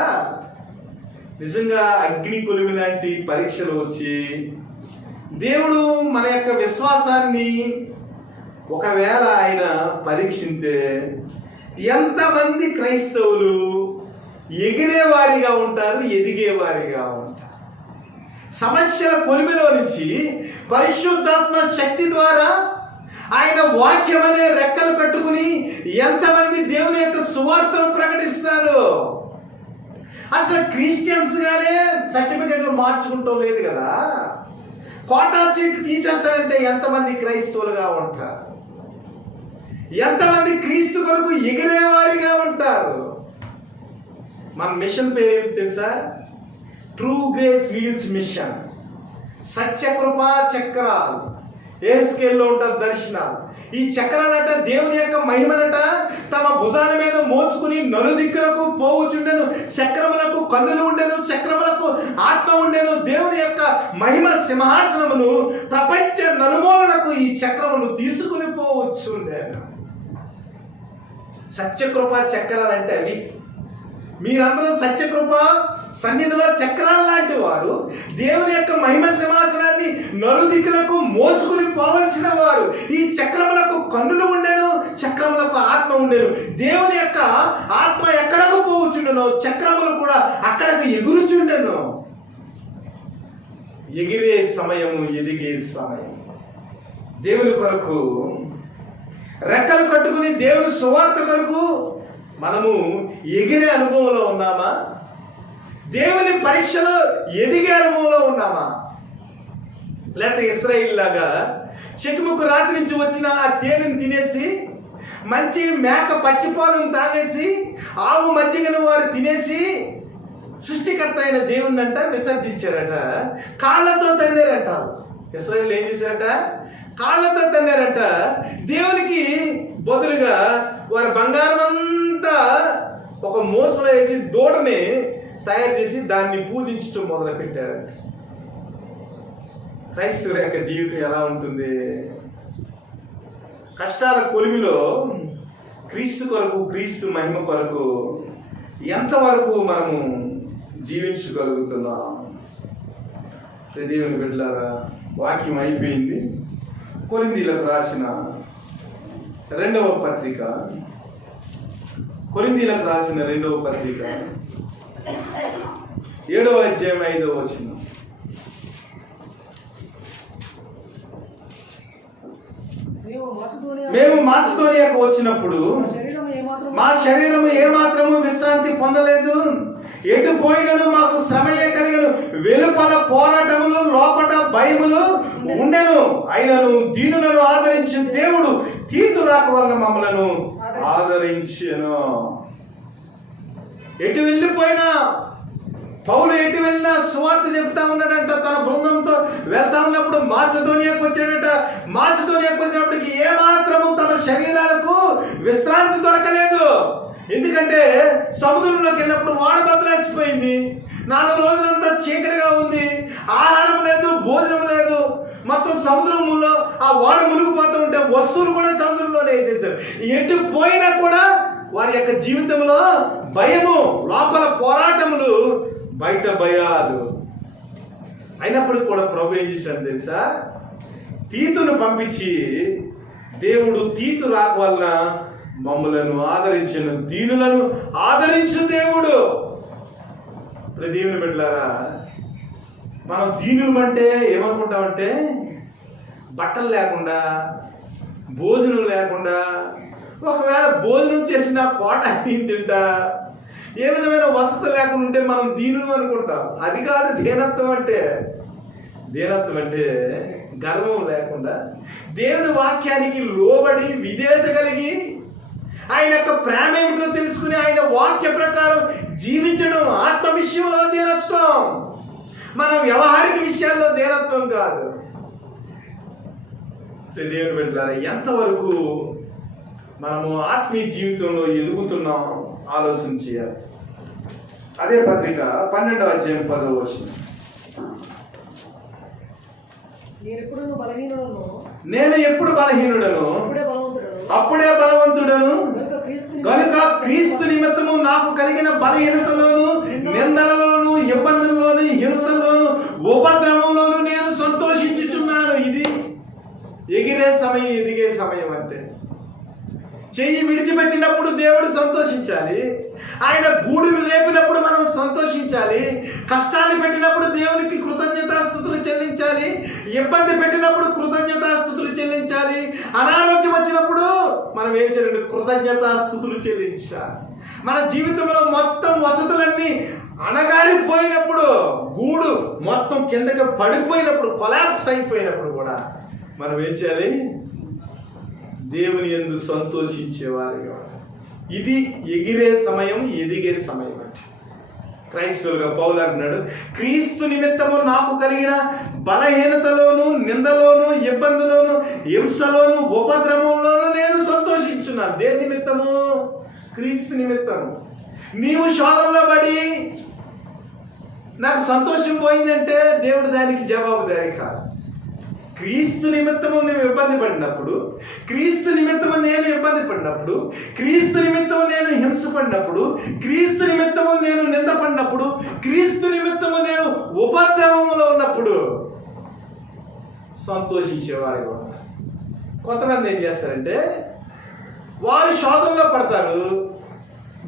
నిజంగా అగ్ని కొలిమి లాంటి పరీక్షలు వచ్చి దేవుడు మన యొక్క విశ్వాసాన్ని ఒకవేళ ఆయన పరీక్షింతే ఎంతమంది క్రైస్తవులు ఎగిరేవారిగా ఉంటారు, ఎదిగేవారిగా ఉంటారు. సమస్యల కొలిమిలో నుంచి పరిశుద్ధాత్మ శక్తి ద్వారా ఆయన వాక్యం అనే రెక్కలు కట్టుకుని ఎంతమంది దేవుని యొక్క సువార్తను ప్రకటిస్తారు? అసలు క్రిస్టియన్స్ గానే సర్టిఫికెట్లు మార్చుకుంటాం లేదు కదా. కోటా సీట్లు తీసేస్తారంటే ఎంతమంది క్రైస్తవులుగా ఉంటారు? ఎంతమంది క్రీస్తు కొరకు ఎగిరేవారిగా ఉంటారు? మన మిషన్ పేరు ఏమిటి తెలుసా? True grace wheels mission. సత్యకృపా చక్రాలు ఏ స్కేల్లో ఉంటుంది దర్శనాలు. ఈ చక్రాలట దేవుని యొక్క మహిమనట తమ భుజాల మీద మోసుకుని నలుదిక్కులకు పోవుచుండెను. చక్రములకు కన్నులు ఉండేను, చక్రములకు ఆత్మ ఉండేను. దేవుని యొక్క మహిమ సింహాసనమును ప్రపంచ నలుమూలలకు ఈ చక్రములు తీసుకుని పోవచ్చుండేను. సత్యకృప చక్రాలు అంటే అవి. మీరందరూ సత్యకృప సన్నిధిలో చక్రాలు లాంటి వారు, దేవుని యొక్క మహిమ సింహాసనాన్ని నలుదిక్కులకు మోసుకుని పోవలసిన వారు. ఈ చక్రములకు కన్నులు ఉండేను, చక్రములకు ఆత్మ ఉండేను. దేవుని యొక్క ఆత్మ ఎక్కడకు పోవచ్చుండెనో చక్రములు కూడా అక్కడకు ఎగురుచుండెను. ఎగిరే సమయము, ఎదిగే సమయం. దేవుని కొరకు రెక్కలు కట్టుకుని దేవుని సువార్త కొరకు మనము ఎగిరే అనుభవంలో ఉన్నామా? దేవుని పరీక్షలో ఎదిగే అనుభవంలో ఉన్నామా? లేకపోతే ఇశ్రాయేలు లాగా చెట్టుముక్కు రాత్రి నుంచి వచ్చిన ఆ తేనెను తినేసి, మంచి మేక పచ్చిపాలను తాగేసి, ఆవు మజ్జిగను వారు తినేసి సృష్టికర్త అయిన దేవుణ్ణి అంట విసర్జించారట, కాళ్ళతో తన్నారట. ఇశ్రాయేలు ఏం చేశారట? కాళ్ళతో తన్నారట. దేవునికి బదులుగా వారి బంగారం అంతా ఒక మోసలో వేసి దూడని తయారు చేసి దాన్ని పూజించడం మొదలు పెట్టారు. క్రైస్తవుల యొక్క జీవితం ఎలా ఉంటుంది? కష్టాల కొలిమిలో క్రీస్తు కొరకు, క్రీస్తు మహిమ కొరకు ఎంతవరకు మనము జీవించగలుగుతున్నాం? దేవుని బిడ్డలారా, వాక్యం అయిపోయింది. కొరింథీయులకు రాసిన 2వ పత్రిక, కొరింథీయులకు రాసిన 2వ పత్రిక 7వ అధ్యాయం 5వ వచనం. మేము మాసిదోనియాకు వచ్చినప్పుడు మా శరీరము ఏమాత్రము విశ్రాంతి పొందలేదు. ఎటు పోయినను మాకు శ్రమయే కలిగను. వెలుపల పోరాటములు, లోపట భయములు ఉండెను. అయినను దీనులను ఆదరించిన దేవుడు తీతు రాక వలన మమ్మలను ఆదరించెను. ఎటు వెళ్ళిపోయినా, పౌలు ఎటు వెళ్ళినా సువార్త చెప్తా ఉన్నాడంట. తన బృందంతో వెళ్తా ఉన్నప్పుడు మాసిదోనియాకు వచ్చాడట. మాసిదోనియాకు వచ్చినప్పటికి ఏమాత్రము తమ శరీరాలకు విశ్రాంతి దొరకలేదు. ఎందుకంటే సముద్రంలోకి వెళ్ళినప్పుడు వాడ బద్దలేసిపోయింది. 4 రోజులంతా చీకటిగా ఉంది. ఆహారం లేదు, భోజనం లేదు. మొత్తం సముద్రంలో ఆ వాడ మునిగిపోతూ ఉంటే వస్తువులు కూడా సముద్రంలోనే వేసేసారు. ఎటు పోయినా కూడా వారి యొక్క జీవితంలో భయము, లోపల పోరాటములు, బయట భయాలు. అయినప్పటికీ కూడా ప్రభు ఏం చేశాడు తెలుసా? తీతును పంపించి, దేవుడు తీతు రాక వలన మమ్మలను ఆదరించిన, దీనులను ఆదరించిన దేవుడు. దేవుని బిడ్డలారా, మనం దీనులు అంటే ఏమనుకుంటామంటే బట్టలు లేకుండా, భోజనం లేకుండా, ఒకవేళ భోజనం చేసిన కోట తింటా, ఏ విధమైన వసతి లేకుండా ఉంటే మనం దీనులు అనుకుంటాం. అది కాదు దీనత్వం అంటే. దీనత్వం అంటే గర్వం లేకుండా, దేవుని వాక్యానికి లోబడి విధేయత కలిగి, ఆయన యొక్క ప్రేమ ఏమిటో తెలుసుకుని ఆయన వాక్య ప్రకారం జీవించడం ఆత్మ విషయంలో దీనత్వం. మన వ్యవహారిక విషయాల్లో దీనత్వం కాదు. దేవుని బిడ్డలారా, ఎంతవరకు మనము ఆత్మీయ జీవితంలో ఎదుగుతున్నాం ఆలోచన చేయాలి. అదే పత్రిక 12వ అధ్యాయం 10వ వచనం. నేను ఎప్పుడు బలహీనుడను అప్పుడే బలవంతుడను. కనుక క్రీస్తు నిమిత్తము నాకు కలిగిన బలహీనతలోను, నిందలలోను, ఇబ్బందులలోను, హింసలోను, ఉపద్రవంలోను నేను సంతోషించుచున్నాను. ఇది ఎగిరే సమయం, ఎదిగే సమయం. అంటే చెయ్యి విడిచిపెట్టినప్పుడు దేవుడు సంతోషించాలి. ఆయన గూడును రేపినప్పుడు మనం సంతోషించాలి. కష్టాన్ని పెట్టినప్పుడు దేవునికి కృతజ్ఞతాస్తుతులు చెల్లించాలి. ఇబ్బంది పెట్టినప్పుడు కృతజ్ఞతాస్తుతులు చెల్లించాలి. అనారోగ్యం వచ్చినప్పుడు మనం ఏం చేయాలి? కృతజ్ఞతాస్తుతులు చెల్లించాలి. మన జీవితంలో మొత్తం వసతులన్నీ అణగారిపోయినప్పుడు, గూడు మొత్తం కిందకి పడిపోయినప్పుడు, కొలాప్స్ అయిపోయినప్పుడు కూడా మనం ఏం చేయాలి? దేవుని యందు సంతోషించేవారుగా. ఇది ఎగిరే సమయం, ఎదిగే సమయం. అంటే క్రైస్తవులుగా పౌలు అంటున్నాడు, క్రీస్తు నిమిత్తము నాకు కలిగిన బలహీనతలోను, నిందలోను, ఇబ్బందులోను, హింసలోను, ఉపద్రవంలోను నేను సంతోషించున్నాను. దేని నిమిత్తము? క్రీస్తు నిమిత్తము. నీవు శోధనలో పడి నాకు సంతోషం పోయిందంటే దేవుడు దానికి జవాబుదారి కాదు. క్రీస్తు నిమిత్తము నువ్వు ఇబ్బంది పడినప్పుడు, క్రీస్తు నిమిత్తము నేను ఇబ్బంది పడినప్పుడు, క్రీస్తు నిమిత్తము నేను హింసపడినప్పుడు, క్రీస్తు నిమిత్తము నేను నిందపడినప్పుడు, క్రీస్తు నిమిత్తము నేను ఉపద్రవంలో ఉన్నప్పుడు సంతోషించేవారు కూడా. కొంతమంది ఏం చేస్తారంటే వారు శోధనలో పడతారు,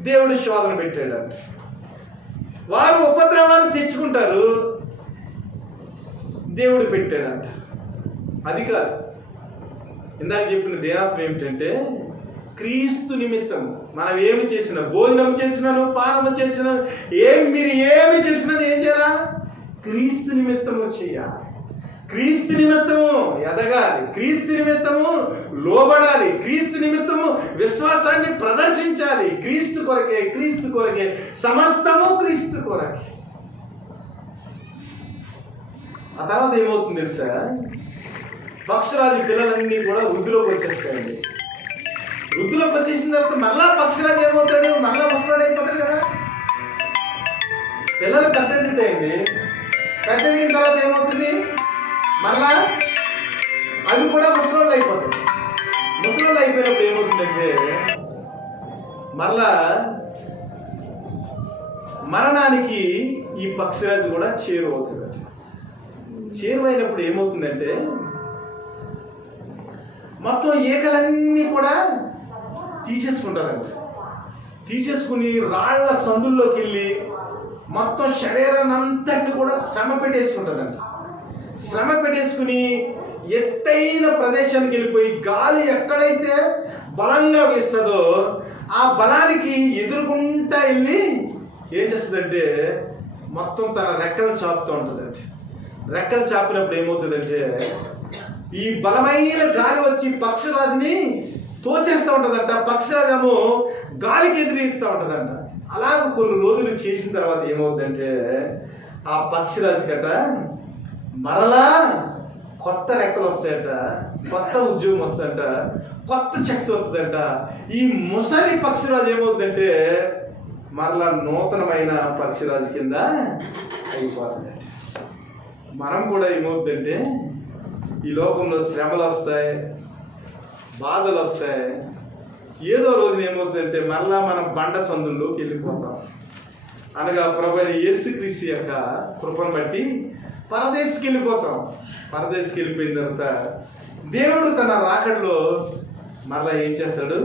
దేవుడు శోధన పెట్టాడంట. వారు ఉపద్రవాన్ని తెచ్చుకుంటారు, దేవుడు పెట్టాడంట. అది కాదు. ఇందాక చెప్పిన దేహాత్మ ఏమిటంటే క్రీస్తు నిమిత్తం మనం ఏమి చేసినా, భోజనం చేసినాను, పానము చేసినాను, మీరు ఏమి చేసినా ఏం చేయాలా? క్రీస్తు నిమిత్తము చేయాలి. క్రీస్తు నిమిత్తము ఎదగాలి, క్రీస్తు నిమిత్తము లోబడాలి, క్రీస్తు నిమిత్తము విశ్వాసాన్ని ప్రదర్శించాలి. క్రీస్తు కొరకే, క్రీస్తు కొరకే, సమస్తము క్రీస్తు కొరకే. ఆ తర్వాత ఏమవుతుంది తెలుసా? పక్షరాజు పిల్లలన్నీ కూడా వృద్ధిలోకి వచ్చేస్తాయండి. వృద్ధిలోకి వచ్చేసిన తర్వాత మళ్ళా పక్షరాజు ఏమవుతాడు? మళ్ళా ముసలాడు అయిపోతాడు కదా. పిల్లలు పెద్ద ఎదుగుతాయండి. పెద్ద ఎదిగిన తర్వాత ఏమవుతుంది? మరలా అవి కూడా ముసలోళ్ళు అయిపోతాయి. ముసలోళ్ళు అయిపోయినప్పుడు ఏమవుతుందంటే మరలా మరణానికి ఈ పక్షిరాజు కూడా చేరువవుతుంది. చేరువైనప్పుడు ఏమవుతుందంటే మొత్తం ఈకలన్నీ కూడా తీసేసుకుంటారంట. తీసేసుకుని రాళ్ల సందుల్లోకి వెళ్ళి మొత్తం శరీరాన్ని అంతటిని కూడా శ్రమ పెట్టేసుకుంటుందంట. శ్రమ పెట్టేసుకుని ఎత్తైన ప్రదేశానికి వెళ్ళిపోయి గాలి ఎక్కడైతే బలంగా వీస్తుందో ఆ బలానికి ఎదురుకుంటా వెళ్ళి ఏం చేస్తుందంటే మొత్తం తన రెక్కలు చాపుతూ ఉంటుందంటే. రెక్కలు చాపినప్పుడు ఏమవుతుందంటే ఈ బలమైన గాలి వచ్చి పక్షిరాజుని తోచేస్తూ ఉంటుందంట. పక్షిరాజేమో గాలికి ఎదురీస్తూ ఉంటుందంట. అలాగ కొన్ని రోజులు చేసిన తర్వాత ఏమవుతుందంటే ఆ పక్షిరాజు కట మరలా కొత్త రెక్కలు వస్తాయట, కొత్త ఉద్యోగం వస్తుందంట, కొత్త శక్తి వస్తుందంట. ఈ ముసలి పక్షిరాజు ఏమవుతుందంటే మరలా నూతనమైన పక్షిరాజు కింద అయిపోతుందంట. మనం కూడా ఏమవుతుందంటే ఈ లోకంలో శ్రమలు వస్తాయి, బాధలు వస్తాయి. ఏదో రోజున ఏమవుతుందంటే మరలా మనం బండ సందుల్లోకి వెళ్ళిపోతాం. అనగా ప్రభువైన యేసుక్రీస్తు యొక్క కృపను బట్టి పరదేశికి వెళ్ళిపోతాం. పరదేశికి వెళ్ళిపోయిన తర్వాత దేవుడు తన రాకడలో మరలా ఏం చేస్తాడు?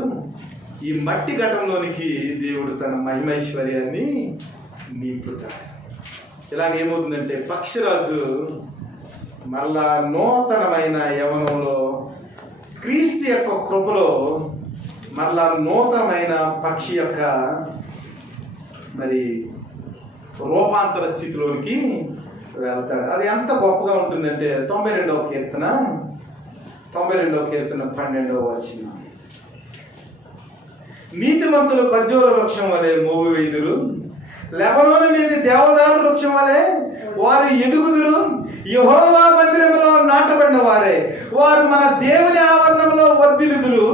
ఈ మట్టి ఘటంలోనికి దేవుడు తన మహిమైశ్వర్యాన్ని నింపుతాడు. ఇలాగేమవుతుందంటే పక్షిరాజు మరలా నూతనమైన యవనంలో క్రీస్తు యొక్క కృపలో మరలా నూతనమైన పక్షి యొక్క మరి రూపాంతర స్థితిలోనికి వెళ్తాడు. అది ఎంత గొప్పగా ఉంటుందంటే 92వ కీర్తన 12వ వచనం. నీతిమంతులు ఖర్జూర వృక్షం వలె మోవి వేయుదురు, లెబనోను మీద దేవదారు వృక్షం వలె వారు ఎదుగుదురు. యెహోవా మందిరంలో నాటబడిన వారే వారు మన దేవుని ఆవరణంలో వర్ధిల్లుదురు.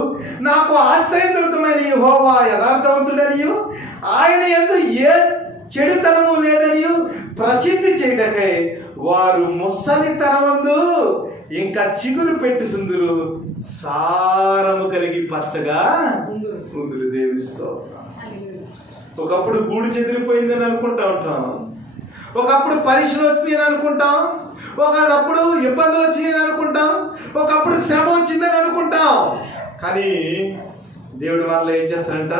నాకు ఆశ్రయదుర్గమైన యెహోవా యథార్థవంతుడనియు ఆయన యందు ఏ చెడుతనము లేదనియు ప్రసిద్ధి చేయటకై వారు ముసలితనమందు ఇంకా చిగురు పెట్టుసుందురు, సారము కలిగి పచ్చగా ముందులు దేవిస్తూ. ఒకప్పుడు గూడు చెదిరిపోయిందని అనుకుంటా ఉంటాం, ఒకప్పుడు పరీక్షలు వచ్చినాయని అనుకుంటాం, ఒకప్పుడు ఇబ్బందులు వచ్చినాయని అనుకుంటాం, ఒకప్పుడు శ్రమ వచ్చిందని అనుకుంటాం. కానీ దేవుడు మళ్ళీ ఏం చేస్తాడంట?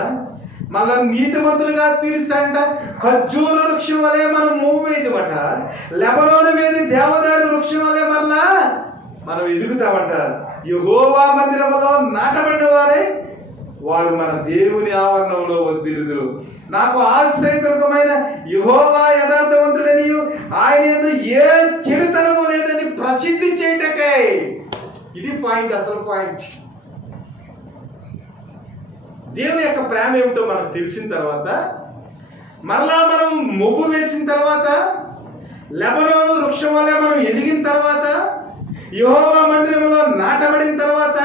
మళ్ళా నీతిమంతులుగా తీరుస్తాడంట. ఖర్జూర వృక్షం వలె మనం మూవ్ అయ్యమాట, లెబనోను మీద దేవదారు వృక్షం వలె మళ్ళా మనం ఎదుగుతామంట. యెహోవా మందిరములో నాటబడిన వారే వారు మన దేవుని ఆవరణంలో వర్ధిల్లుదురు. నాకు ఆశ్రయదుర్గమైన యెహోవా యథార్థవంతుడని ఆయన యందు ఏ చెడుతనము లేదని ప్రసిద్ధి చేయటకై. ఇది పాయింట్, అసలు పాయింట్. దేవుని యొక్క ప్రేమ ఏమిటో మనకు తెలిసిన తర్వాత, మరలా మనం మొగ్గు వేసిన తర్వాత, లెబనోను వృక్షం వల్ల మనం ఎదిగిన తర్వాత, యెహోవా మందిరంలో నాటబడిన తర్వాత,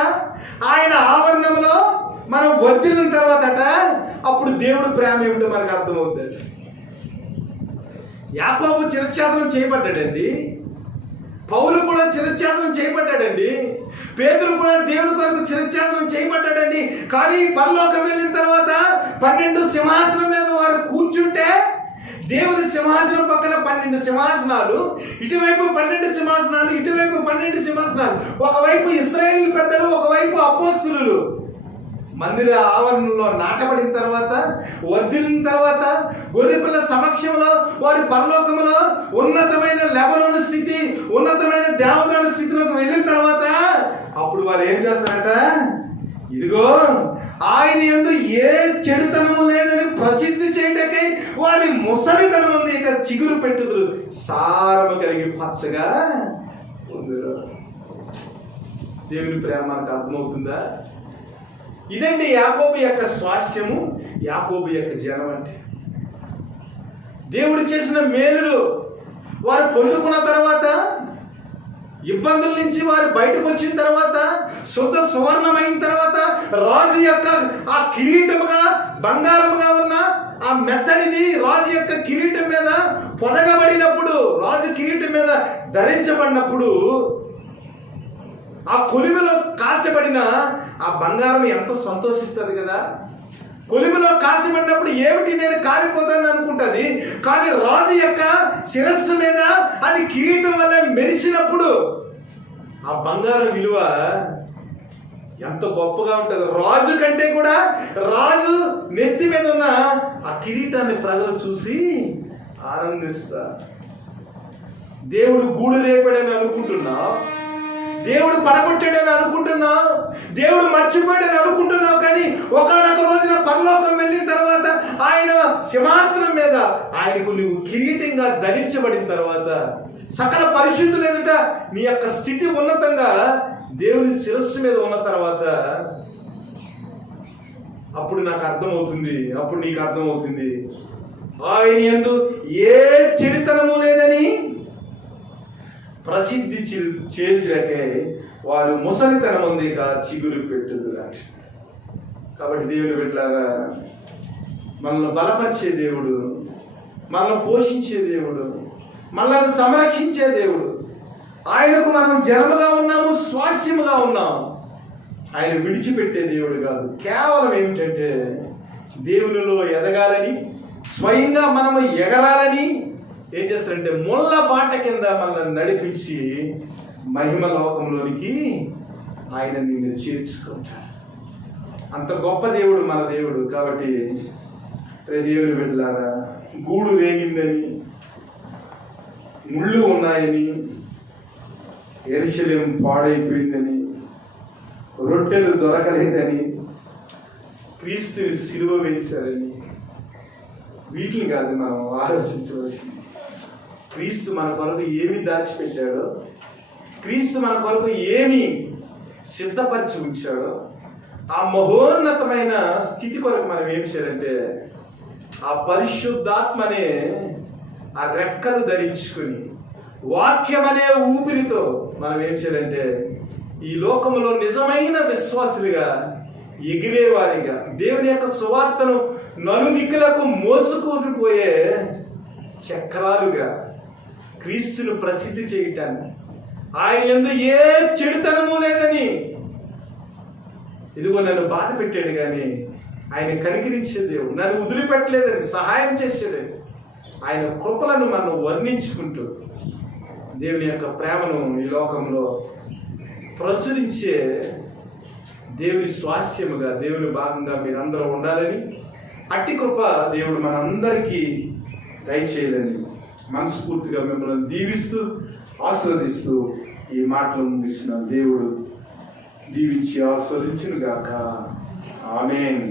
ఆయన ఆవరణంలో మనం వర్ధిల్లిన తర్వాతట అప్పుడు దేవుడు ప్రేమ ఏమిటో మనకు అర్థమవుతుంది. యాకోబు చిరఛేదనం చేయబడ్డాడండి, పౌలు కూడా చిరఛేదనం చేయబడ్డాడండి, పేతురు కూడా దేవుడి కొరకు చిరఛేదనం చేయబడ్డాడండి. కానీ పరలోకం వెళ్ళిన తర్వాత 12 సింహాసనం మీద వారు కూర్చుంటే దేవుని సింహాసనం పక్కన 12 సింహాసనాలు, ఇటువైపు 12 సింహాసనాలు, ఇటువైపు 12 సింహాసనాలు. ఒకవైపు ఇశ్రాయేలు పెద్దలు, ఒకవైపు అపోస్తలులు. మందిర ఆవరణలో నాటబడిన తర్వాత, వర్ధిల్లిన తర్వాత, గొర్రెపిల్ల సమక్షంలో వారి పరలోకంలో ఉన్నతమైన లెబనోను స్థితి, ఉన్నతమైన దేవదారు స్థితిలోకి వెళ్ళిన తర్వాత అప్పుడు వారు ఏం చేస్తారట? ఇదిగో ఆయన యందు ఏ చెడుతనము లేదని ప్రసిద్ధి చేయటకై వారి ముసలితనం ఉంది ఇక చిగురు పెట్టుదురు, సారము కలిగి పచ్చగా ఉందురు. దేవుని ప్రేమ మనకు అర్థమవుతుందా? ఇదండి యాకోబు యొక్క స్వాస్యము, యాకోబు యొక్క జనం అంటే. దేవుడు చేసిన మేలులు వారు పొందుకున్న తర్వాత, ఇబ్బందుల నుంచి వారు బయటకు వచ్చిన తర్వాత, శుద్ధ సువర్ణమైన తర్వాత, రాజు యొక్క ఆ కిరీటముగా బంగారముగా ఉన్న ఆ మెత్తనిది రాజు యొక్క కిరీటం మీద పొదగబడినప్పుడు, రాజు కిరీటం మీద మీద ధరించబడినప్పుడు ఆ కొలిమిలో కాల్చబడిన ఆ బంగారం ఎంతో సంతోషిస్తుంది కదా. కొలిమిలో కాల్చబడినప్పుడు ఏమిటి నేను కాలిపోతాను అనుకుంటుంది, కానీ రాజు యొక్క శిరస్సు మీద అది కిరీటం వల్ల మెరిసినప్పుడు ఆ బంగారం విలువ ఎంత గొప్పగా ఉంటుంది. రాజు కంటే కూడా రాజు నెత్తి మీద ఉన్న ఆ కిరీటాన్ని ప్రజలు చూసి ఆనందిస్తారు. దేవుడు గూడు రేపాడని అనుకుంటున్నావు, దేవుడు పడగొట్టాడని అనుకుంటున్నావు, దేవుడు మర్చిపోయాడని అనుకుంటున్నావు, కానీ ఒకనొక రోజున పరలోకం వెళ్ళిన తర్వాత ఆయన సింహాసనం మీద ఆయనకు నువ్వు కిరీటంగా ధరించబడిన తర్వాత సకల పరిశుద్ధులు ఎదుట నీ యొక్క స్థితి ఉన్నతంగా దేవుని శిరస్సు మీద ఉన్న తర్వాత అప్పుడు నాకు అర్థమవుతుంది, అప్పుడు నీకు అర్థమవుతుంది ఆయన యందు ఏ చెడుతనము లేదని ప్రసిద్ధి చేర్చులకే వారు ముసలితనం ఉందిక చిగురు పెట్టుదురు. కాబట్టి దేవుని బిడ్డలారా, మనల్ని బలపరిచే దేవుడు, మనల్ని పోషించే దేవుడు, మనల్ని సంరక్షించే దేవుడు, ఆయనకు మనం జనముగా ఉన్నాము, స్వాస్యముగా ఉన్నాము. ఆయన విడిచిపెట్టే దేవుడు కాదు. కేవలం ఏమిటంటే దేవునిలో ఎదగాలని, స్వయంగా మనము ఎగరాలని ఏం చేస్తారంటే ముళ్ళ బాట కింద మనల్ని నడిపించి మహిమ లోకంలోనికి ఆయన నిన్ను చేర్చుకుంటాడు. అంత గొప్ప దేవుడు మన దేవుడు. కాబట్టి దేవుని బిడ్డలారా, గూడు రేగిందని, ముళ్ళు ఉన్నాయని, యెరూషలేము పాడైపోయిందని, రొట్టెలు దొరకలేదని, క్రీస్తుని సిలువ వేశారని, వీటిని కాదు మనం ఆలోచించవలసింది. క్రీస్తు మన కొరకు ఏమి దాచిపెట్టాడో, క్రీస్తు మన కొరకు ఏమి సిద్ధపరిచి ఉంచాడో, ఆ మహోన్నతమైన స్థితి కొరకు మనం ఏం చేయాలంటే ఆ పరిశుద్ధాత్మనే ఆ రెక్కలు ధరించుకుని వాక్యం అనే ఊపిరితో మనం ఏం చేయాలంటే ఈ లోకంలో నిజమైన విశ్వాసులుగా, ఎగిరేవారిగా, దేవుని యొక్క సువార్తను నలుదిక్కులకు మోసుకొని పోయే చక్రాలుగా క్రీస్తును ప్రసిద్ధి చేయటాన్ని, ఆయన యందు ఏ చెడుతనము లేదని, ఇదిగో నన్ను బాధ పెట్టాడు కానీ ఆయన కనికరించే దేవుడు, నన్ను వదిలిపెట్టలేదని సహాయం చేశాడు, ఆయన కృపలను మనం వర్ణించుకుంటూ దేవుని యొక్క ప్రేమను ఈ లోకంలో ప్రచురించే దేవుని స్వాస్థ్యముగా, దేవుని భాగంగా మీరందరూ ఉండాలని, అట్టి కృప దేవుడు మనందరికీ దయచేయాలని మనస్ఫూర్తిగా మిమ్మల్ని దీవిస్తూ ఆస్వాదిస్తూ ఈ మాటలు ముగిస్తున్న దేవుడు దీవించి ఆస్వాదించును గాక. ఆమేన్.